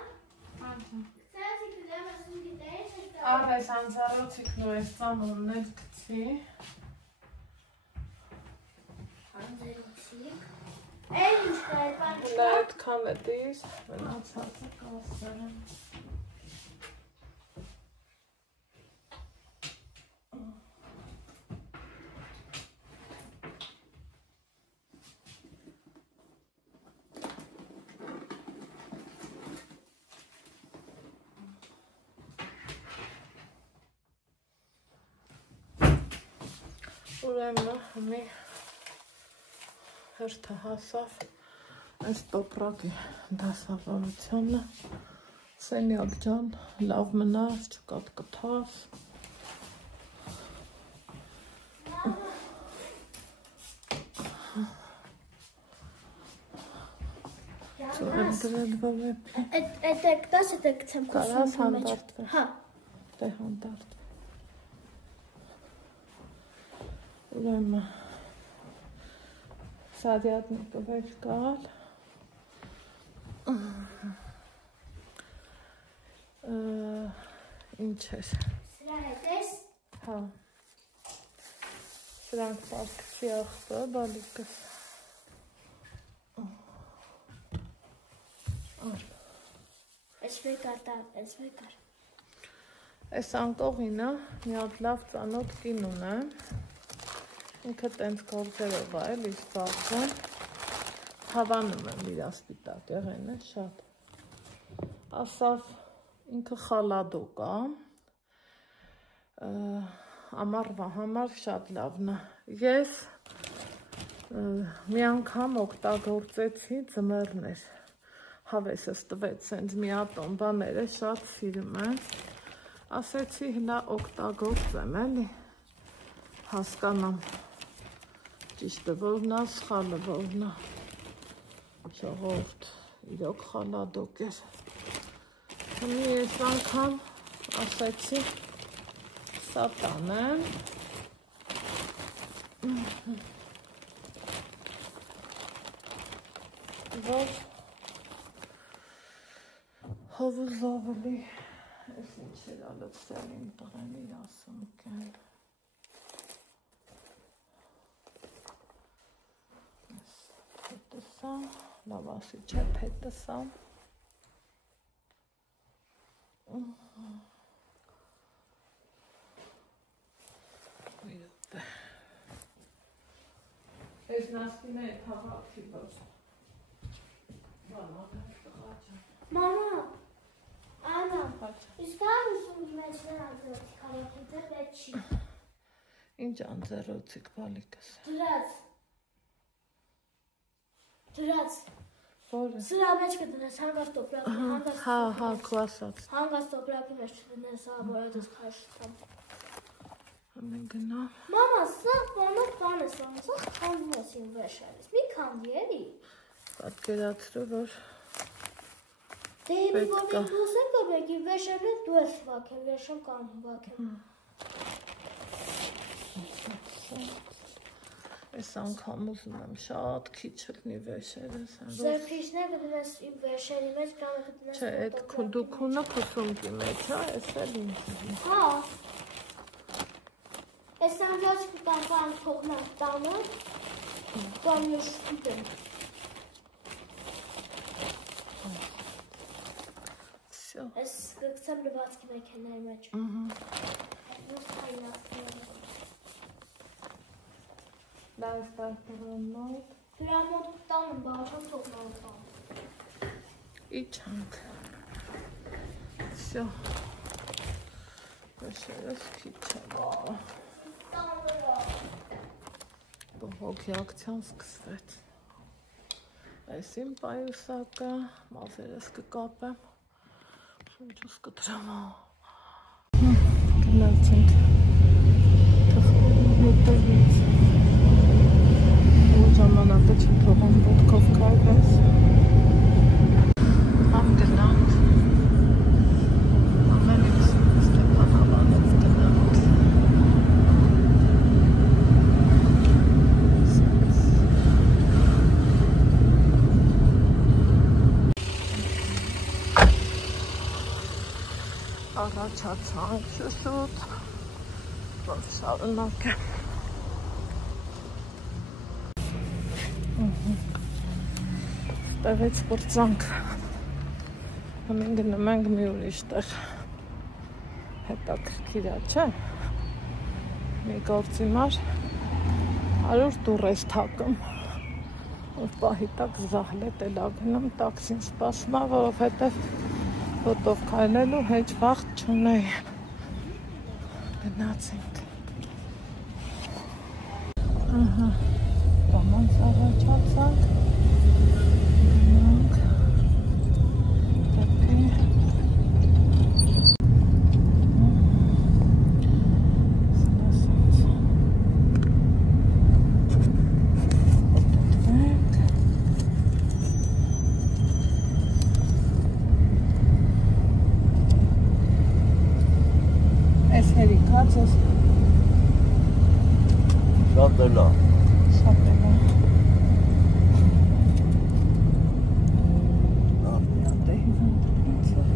Անջան։ կցացի կրեմը սումքի դեյս է տա։ Արես անցարոցիքն ու ես ծամոնն էլ կցի։ Անձերուցիկ։ Էլ ինչ կա էլ բան չկա։ Նա այդքան է դիս, մնացածը կասեմ։ Ուրեմն մի հերթը հասավ այս տոպրակի դասավորությունը Սենյակ ջան, լավ մնաս, չկատկթաս Այդ եկտաս է կցեմ Կարաս հանդարտվես Հա Դե հանդարտ Ուրեմն Սադյատնիկը վեր կալ Ինչ ես Սրա հետ ես Հա Սրանք պարկսի աղբը բալիկս Ես վեկար տար, ես վեկար Այս անկողինը մի հատ լավ ծանոթ կին ունեմ Ինքը տենց գործերով է էլի զբաղվում Հավանում եմ իր ասպիտակ եղեն է շատ Ասավ ինքը խալադոկ է Ամառվա համար շատ լավն է Ես մի անգամ օգտագործեցի ձմեռն էր Հավեսս տվեց սենց մի ատոմ բաները շատ սիրում եմ Ասեցի հլա օգտագործեմ էլի հասկանամ ճիշտը որնա սխալը որնա ժողովուրդ իրոք խալադոկ էր Հնի ես անգամ ասեցի սա տանեմ որ հովուզովելի ես ինչ էր ալծել իմ տղեն իր ասում կեն հետսա լավ ասի չէ հետսա Ես նասկին է թավակի բոս Մամա, Անա, իսկ կար ուսում մեջ նրանց կարոքի դեր վետ չի Ինչ անձերոցիկ բալիկս Դրած Որը Սրա մեջ կդնես հանգած տոպրակի Հա, կլասած Հանգած տոպրակի մեջ չդնես ավորատս քաշտամ Ամեն գնա Մամա, սա բանով բան ես անցող քանդում ես իմ վեշերից Մի քանդի էլի Պատկերացրու որ Դե մի որ իմ դուս եմ կբեք իմ վեշերն դու ես վակեմ վեշեմ կամ վակեմ Այս անգամ ուզում եմ շատ քիչ լինի վերջերս։ Զրփիչները գտնես իմ վերջերի մեջ կամ գտնես։ Չէ, այդ քունդուքունը փսունքի մեջ, հա, էս էլ ինձ։ Հա։ Այս ամբողջ կամպան թողնա տանը։ Կամ ես գիտեմ։ Всё։ Այս գցեմ լվացքի մեքենայի մեջ։ Ահա։ Ո՞ւս հայացնեմ։ Դες տասնմոտ։ Դրա մոտ տանը բաժան թողնալ տան։ Իջանք։ Всё։ Վերջերս քիչ է։ Բողոքի ակցիան սկսվեց։ Այս իմ պայուսակը, մազերս կկապեմ, շունչուս կտրամ։ Գնացինք թղթերի հետևից։ Ու ժամանակը չթողում ոտքով քայլես։ Համ գնանք։ Ամենից Ստեփանավանով գնանք։ Առաջացանք շուշուտ, որ շարունակեմ։ Ստեղից պրծանք, համին գնում ենք մի ուրիշ տեղ, հետաքրքիր է, չէ, մի գործի մար 100 տուր ես թակում, որ պահի տակ զահլետ էլ ագնում, տաքսին սպասմա, որովհետև ոտով քայլելու հեչ վաղտ չունեի, գնացինք, ահա, տամանց առաջացանք, գնանք, դեպի, Այս հերիքած ես Շատ է լավ։ շատ է լավ։ Լավ է։ Դե հիվանդից է։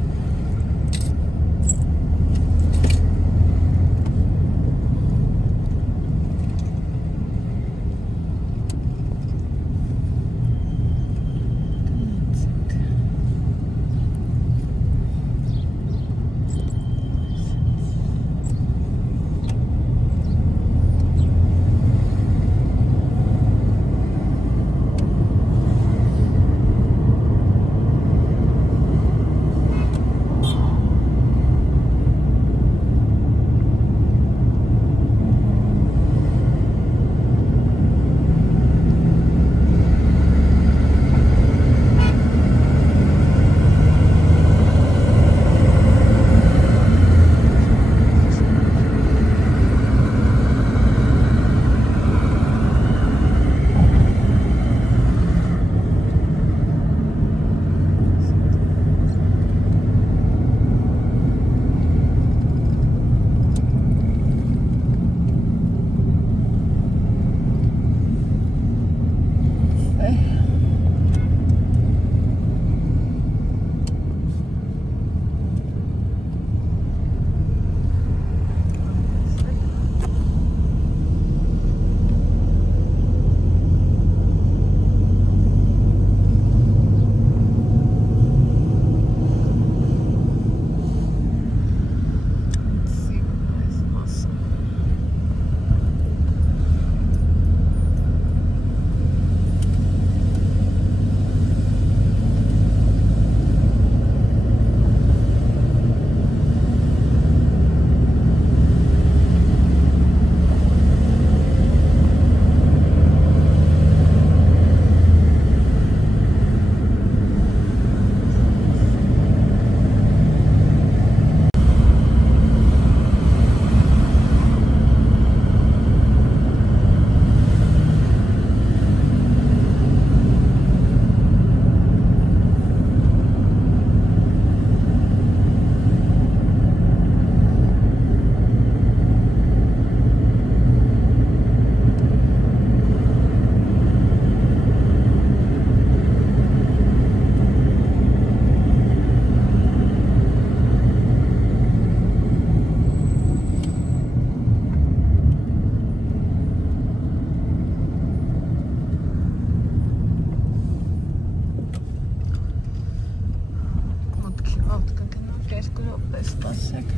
սպասեք։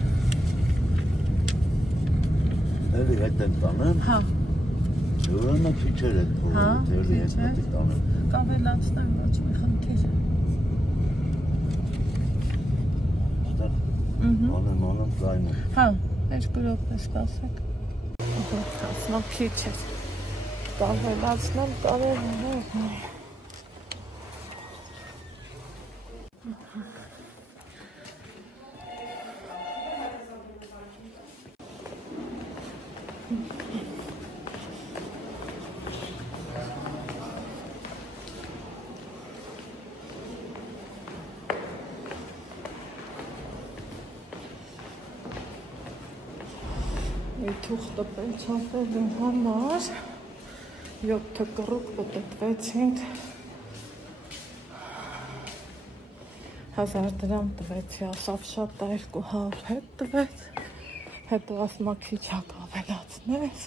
Էլի հետ են տանեմ։ Հա։ Ուրեմն քիչեր են փողը, էլի հետ պետք է տանեմ։ Կավելացնեմ, ոչ մի խնդիր։ Անեմ զայնը։ Հա, 2 րոպե սպասեք։ Ասում քիչ է։ Կավելացնեմ, կարևոր է։ Թուղթը պենչապելու համար 7 կռուկ պտտվեցինք 1000 դրամ տվեցի, ասավ շատ 200 հետ տվեց, հետո ասմա քիչ ավելացնես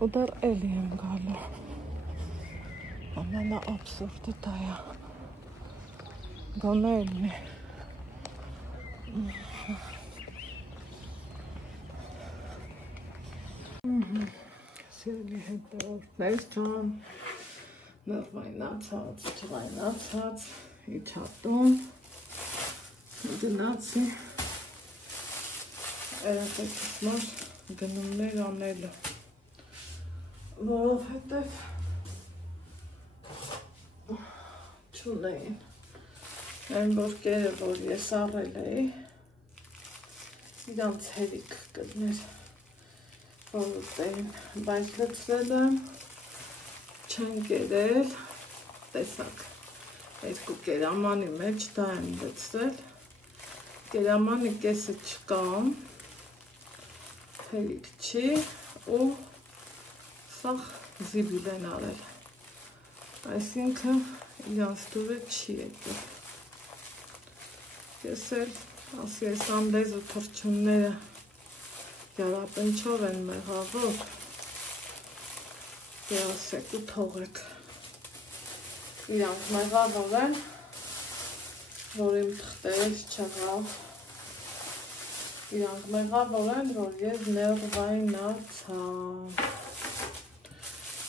ու դեռ էլի եմ գալու, ամենա աբսուրդը դա է, գոնե էլի Սիրելի հետևորդներ ջան, նրվայնացած, չվայնացած, իջատում, գնացի, երեխեքս մար գնումներ անելը, որովհետև չունեին, այն որկերը, որ ես առել էի, իրանց հերիք կդներ, Որտեն, բայց լծրել եմ, չեն կերել, տեսակ, 2 կերամանի մեջ դա եմ լծրել, կերամանի կեսը չկամ, հերիք չի ու սաղ զիբիլ են արել, այսինքն իրանց դուրը չի եկել, ես էլ ասի ես անդեզ ու թրջունները Յարապնչով են մեղավոր, երասեք ու թողեք, իրանք մեղավոր են, որ իմ թղթերից չեղավ, իրանք մեղավոր են, որ ես ներվայնացա,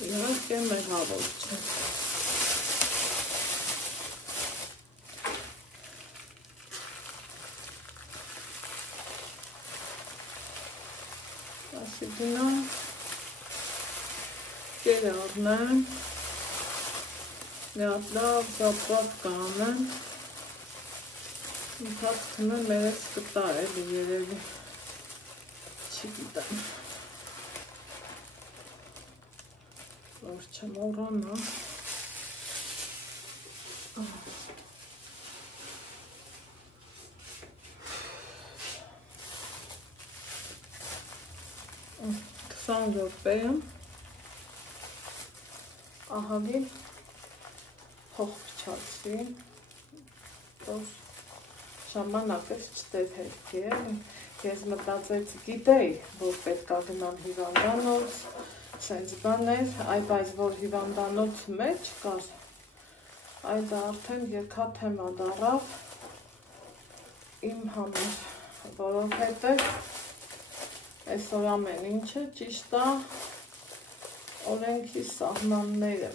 իրանք է մեղավոր չեն, Գնամ, կեր առնեմ, միատ լավ զապրավ կանեմ, ընթացքնը մերես կտա էլի երևի, չի գիտեմ, որ չմոռանա, րոպե եմ, ահագին հող փչացրի, որ ժամանակս չտեթերքի էլի, ես մտածեցի գիտեի, որ պետք է գնամ հիվանդանոց, սենց բան էր, այ բայց որ հիվանդանոց մեջ կար, այդ արդեն եկա թեմա դառավ իմ համար, որովհետև Այսօր ամեն ինչը ճիշտ է օրենքի սահմանները,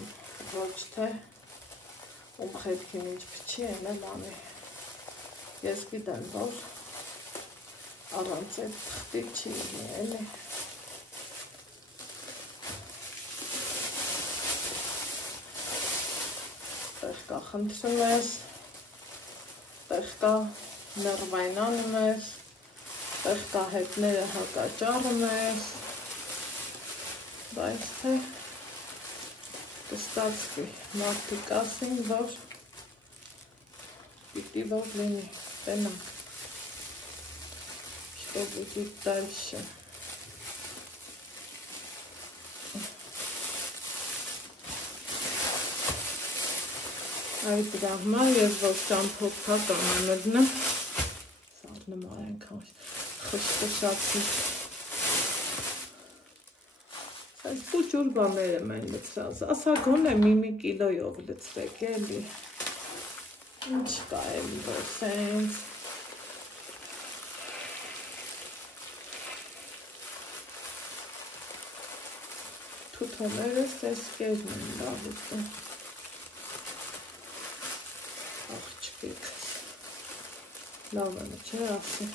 ոչ թե ում խելքին ինչ փչի են էլ անի։ Ես գիտեմ, որ առանց այդ թղթի չի լինի, էլի։ Տեղ կա խնդրում ես, տեղ կա նրվայնանում ես, տեղ կա հետները հակաճառում ես, բայց թե կստացվի, մարդիկ ասին, որ պիտի որ լինի, տենանք, что будет дальше. Այդ դրահման ես ոչ ճամփոքա կանանելն եմ, սարնում արենք խշկշացի, այս կուջուր բաներ եմ են լծրած, ասա գոն է մի կիլոյով լծվեք էլի, ինչ կա էլի որ սենց, թութոներս տեսկերն են լավիկը։ Աղջկեքս։ Լավ են չէ ասի։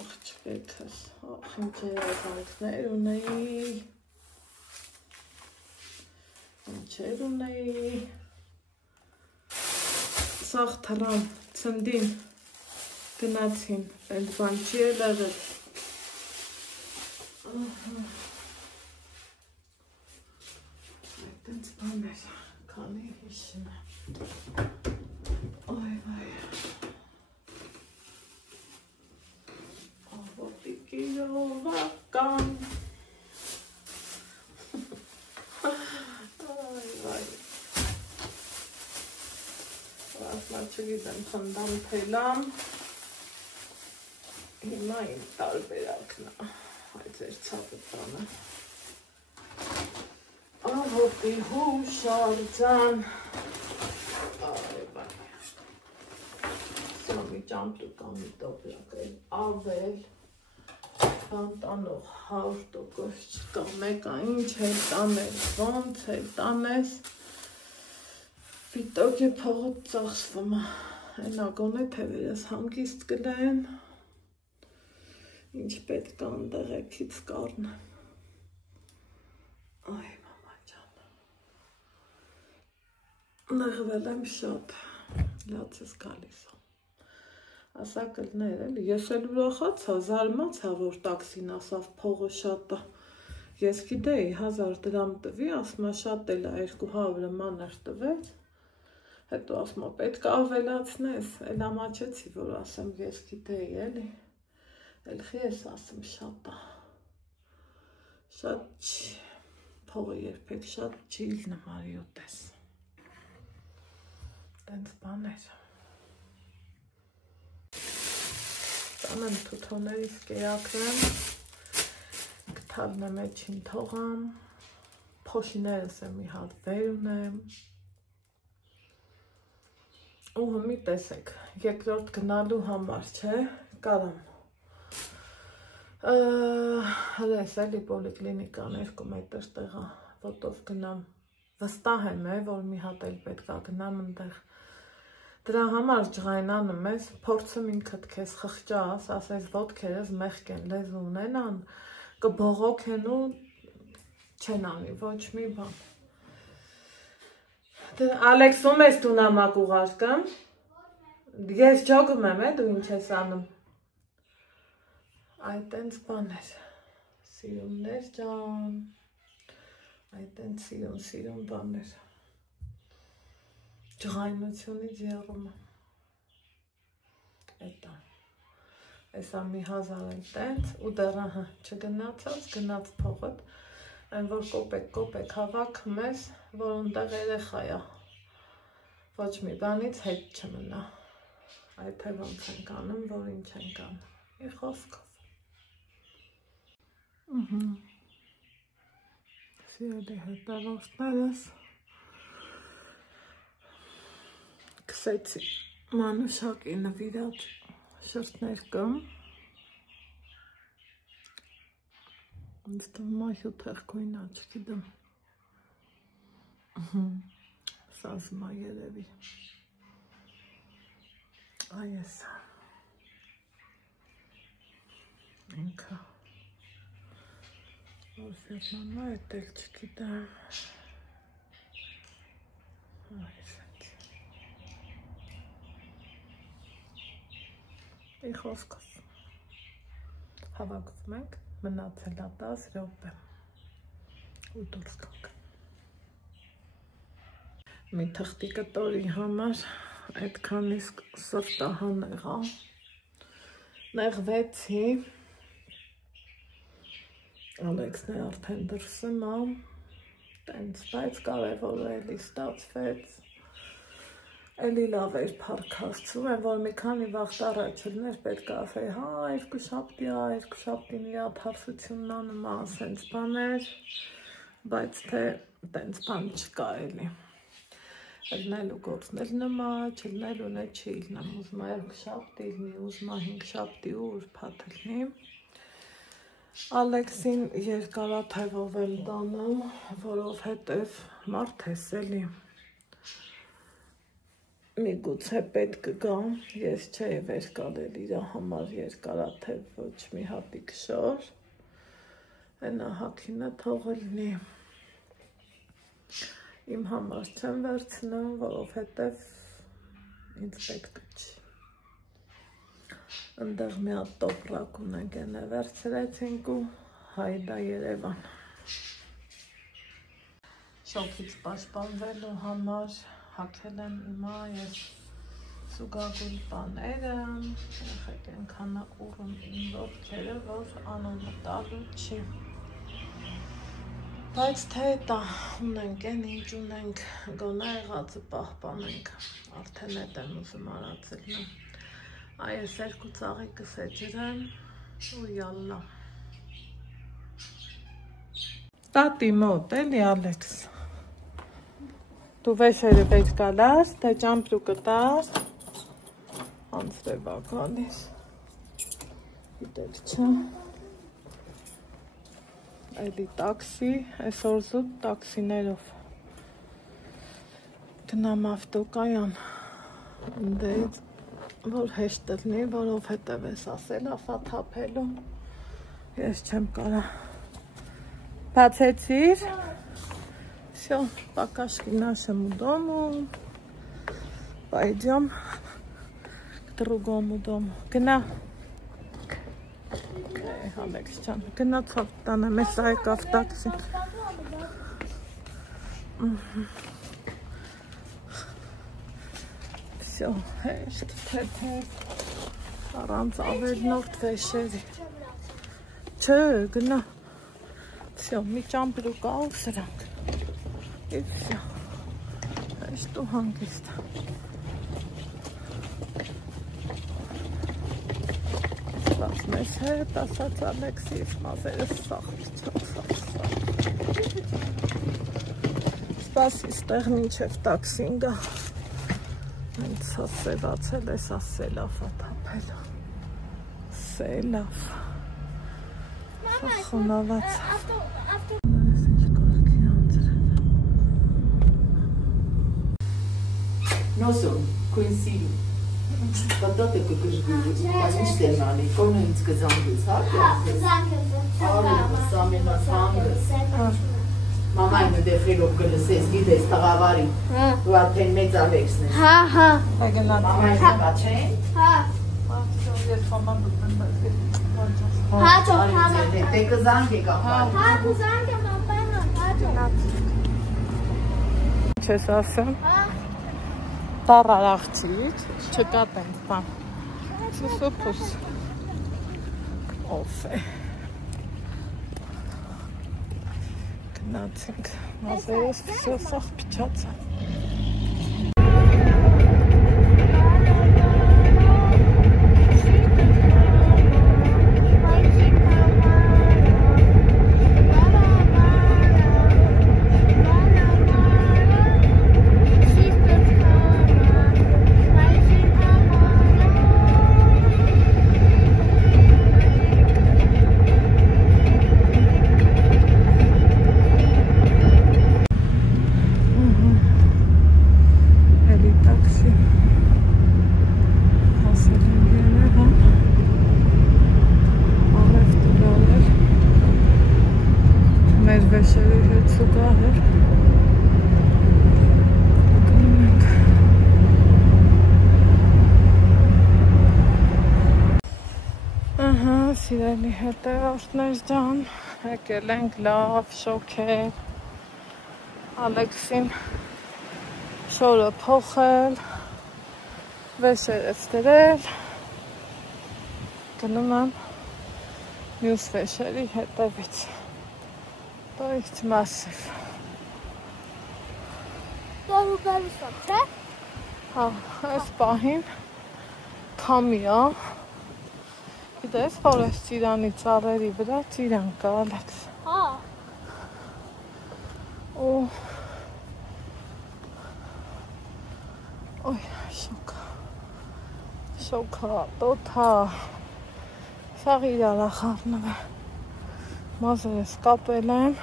Աղջկեքս։ Ախ ինչ երազանքներ ունեի։ Ինչեր ունեի։ Սաղ թռան, ծնդին, գնացին, այդ բան չի էլ եղել։ Այդտենց բաներ, քանի հիշում է։ Այ վայ։ Աղոտիկի ովական։ Այ վայ։ Ասմա չգիտեմ խնդամ թելամ։ Հիմա իմ տարբերակն է։ Այդ էր ծապը տանը։ Ահոտի հուշարձան։ Այ վայ։ Սամի ճամպրուկամի տոպրակ էլ ավել։ Բանտանող 100% չկա, մեկա ինչ էլ տանել, ոնց էլ տանես, վիտոք է փողոտ ծախսվում է, են ագոն է թևերս հանգիստ գլեն, ինչ պետք է ընդեղեքից կարնեմ, այ մամա ջան, նեղվել եմ շատ, լացս գալիս է, ասա կլներ էլի, ես էլ ուրախացա, զարմացա, որ տաքսին ասավ փողը շատ է, ես գիտեի 1000 դրամ տվի, ասմա շատ էլ է 200 մանր տվեց, հետո ասմա պետք է ավելացնես, էլ ամաչեցի, որ ասեմ ես գիտեի էլի, էլ խի ես ասեմ շատ է, շատ փողը երբեք շատ չի իլնեմ արիոտես, տենց բաներ, Տանեմ թութոներիս կերակրեմ, կթալն եմ էջին թողամ, փոշիներս եմ մի հատ վեր ունեմ, ու հմի տեսեք, երկրորդ գնալու համար չէ, կարամ, հրես էլի պոլիկլինիկան 2 մետր տեղա, ոտով գնամ, վստահ եմ որ մի հատ էլ պետք է գնամ ընդեղ, Դրա համար ջղայնանում ես, փորձում ինքդ քեզ խղճաս, ասես ոտքերս մեղք են, լեզու ունենան, կբողոքեն ու չեն անի, ոչ մի բան։ Ալեքս ում ես դու նամակ ուղարկում, ես ջոգում եմ դու ինչ ես անում։ Այդ ենց բաներ, սիրուններ ջան, այդ ենց սիրուն բաներ։ Ջղայնությունից եղումը, էտա, էսա մի 1000 էլ տենց, ու դեռ չգնացած, գնաց փողըտ, այն որ կոպեկ հավաքում ես, որ ընդեղ երեխա է, ոչ մի բանից հետ չմնա, այդ է ոնց ենք անում, որ ինչ ենք անում, մի խոսքով։ Սիրելի հետևորդներս, Կսեցի մանուշակի նվիրած շրթներ կմ, ինձ թվում է թեղքոյնա չգիտեմ, սազմա երևի, այ էսա, ինքը, որ ֆիրմանա էտ էլ չգիտեմ, այ էսա, Ի խոսքս, հավակվում ենք, մնացել է 10 րոպե, ու դուրս գանք։ Մի թղթի կտորի համար, այդքան իսկ սրտահան եղա, նեղվեցի, Ալեքսն է արդեն դրսում է, տենց, բայց կարևոր էլի ստացվեց, Էլի լավ էր պարքաստում եմ, որ մի քանի վաղտ առաջ ելներ պետք ասեի, հա, երկու շաբթին իր աթարսությունն անում է, ասենց բաներ, բայց թե տենց բան չկա էլի, ելնելու գործնել նմա, չելնելու նե չի իլնամ, ուզմա 2 շաբթի իլնի, ուզմա 5 շաբթի ուր պաթ ելնի, Ալեքսին երկարաթևով էլ տանում, որովհետև մարդ ես էլի։ Միգուցե պետք կգա, ես չէի վեր կալել իր համար երկարաթև ոչ մի հատիկ շոր, այնա հագինը թողել լինի։ Իմ համար չեմ վերցնում, որովհետև ինձ պետք չի։ Ընդեղ մի հատ տոպրակ ունենք, ենը վերցրեցինք ու հայդա Երևան։ Շոքից պաշտպանվելու համար հագել եմ հիմա ես զուգագուլ բաները, եղեք ենքանը ուռում իմ ոտքերը, որ անունը տալու չի։ Բայց թե դա ունենք են, ինչ ունենք, գոնա եղածը պահպանենք, արդեն էտ եմ ուզում արածելն։ Այս երկու ծաղիկս է ջրեմ ու յալլա։ Տատի մոտ էլի Ալեքս։ Դու վեշերը վեջ կալար, թե ճամպրու կտար, անցրև ակալիս, իտեք չա, այլի տաքսի, այսօր զուտ տաքսիներով, գնամ ավտոկայան, ընդեից, որ հեշտ ըլնի, որովհետև ես ասել ախաթափելու, ես չեմ կարա, բացեցիր, Все, пока шли к нашему дому. Пойдем к другому дому. Гна. Александр, гна цоптана, месайка в такси. Все, что это? Аранц авельнов твешери. Че, гна. Все, ми чампру каусранг. И все. Что хангист. Спас месе, тасац Алексис мазերը Սպաս իստեղ մինչև տաքսին գա։ Հենց ասելացել ես ասել ախաթափելու։ Սելավ։ Խոնաված։ Նոսում, քույնսի Պատատ է կկժգույրի, պանիշ տենալի, կոնը ինձ կզանգես, հա կյանքես։ Արևս, ամենաց հանգս։ Մաման ու դեխելով կլսես, գիտես տղավարի, ու արդեն մեծ Ալեքսն ես։ Հա, հա։ Մաման կա չեն։ Հա։ Հա, ճոխանա։ Դե կզանգ եք ապար։ Հա, կզանգ եմ ապարը, հա, ճոխ։ Չես ասեմ։ Հա։ Տարար աղջիկ, չկա տենց բան, սուսուպուս, ով է, գնացինք, մազերս վսո սաղ պիչացա։ Սիրելի հետևորդներ ջան, եկել ենք լավ շոքել, Ալեքսին շորը փոխել, վեշերս դրել, գնում եմ մյուս վեշերի հետևից, դոյք մասիվ։ Դորու գալիս ով, չէ։ Հա, այս պահին քամի ա, Գիտես, որ ես ծիրանի ծառերի վրա ծիրան կա, Ալեքս։ Հա։ Ոյ, շոքա, շոքա, տոթա, սաղ իրար ախարնվ է, Մազերս կապել եմ,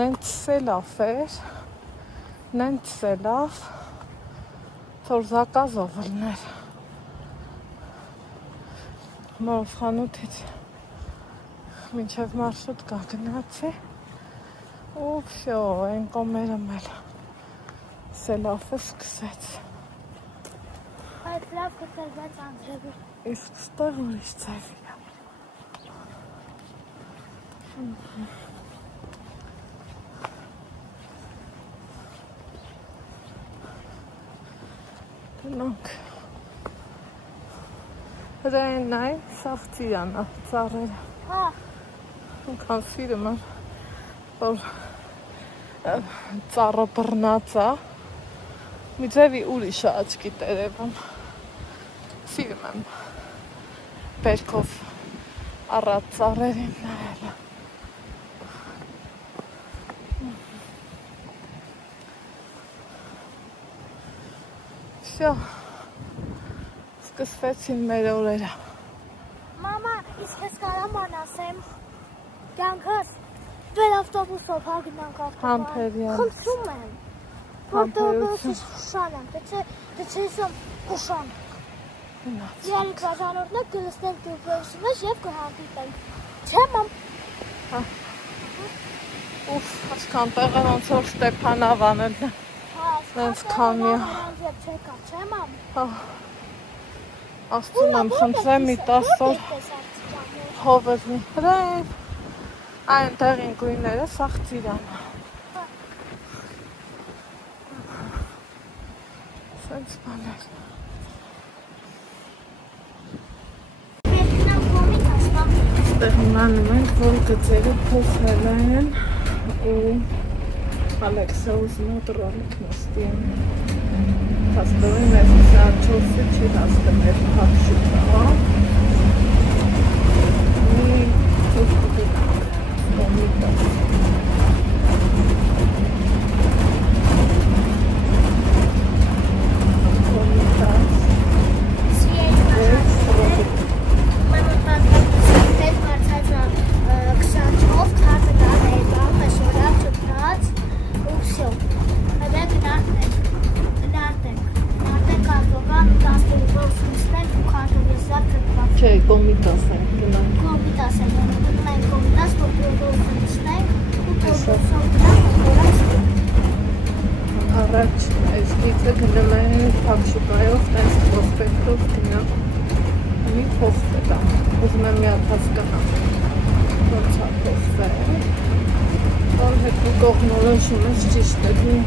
նենց սելավ էր, նենց սելավ, որ զակազով լներ։ Մորով խանութից մինչև մարշրուտկա գնացի, ու վсё, այն կոմերը մել սելավը սկսեց։ Այդ լավ կտրված անձրևի։ Իսկ ստեղ ուրիշ ձևի է։ Գնանք։ Հրային այ սաղ ծիրանա, ծառերը։ Հա։ Ինքան սիրում եմ, որ ծառը բռնած է, մի ձևի ուրիշ է աչքի տերևում։ Սիրում եմ բերքով առած ծառերին նայելը։ Վсё, սկսվեցին մեր օրերը։ Մամա, իսկ ես կարամ անասեմ, կյանքս, դեր ավտոբուսով հա գնանք ավտոբան։ Համբերյալ։ Խնդրում եմ, ավտոբուսից խուշան եմ, դե չես եմ խուշան։ Իրարի բաժանորդն է կլստենք դուրբերսում ես և կհանդիպենք, չէ մամ։ Ուվ, ասկան տեղը ոնց որ Ստեփանավ անելն է։ Նենց քամի է։ Չէ մամ։ Աստծուն եմ խնդրեմ մի 10 օր հովրնի։ Հրայ, այն տեղին գույները սաղ ծիրան է։ Սենց բաներ։ Ստեղ իմանում ենք, որ գծերը փոխել են ու Ալեքսը ուզում է տրոնիկ նստի եմ։ Հասկանում ես սա 4-ը չի հասկներ փակ շուտա, հա։ Մի թուղթ կոմիտաս։ Կոմիտաս։ Չէ, կոմիտաս ենք գնանք։ Կոմիտաս ենք գնում ենք կոմիտաս, որ դուրսը նստենք ու դուրսով գնանք որած։ Առաջ այս գիծը գնում են փակշուկայով, տենց պրոսպեկտով գնանք։ Մի փոխվել է, ուզում եմ մի հատ հասկանամ, ոնց է փոխվել, որ հետ ու կողմնորոշում ես ճիշտ է դու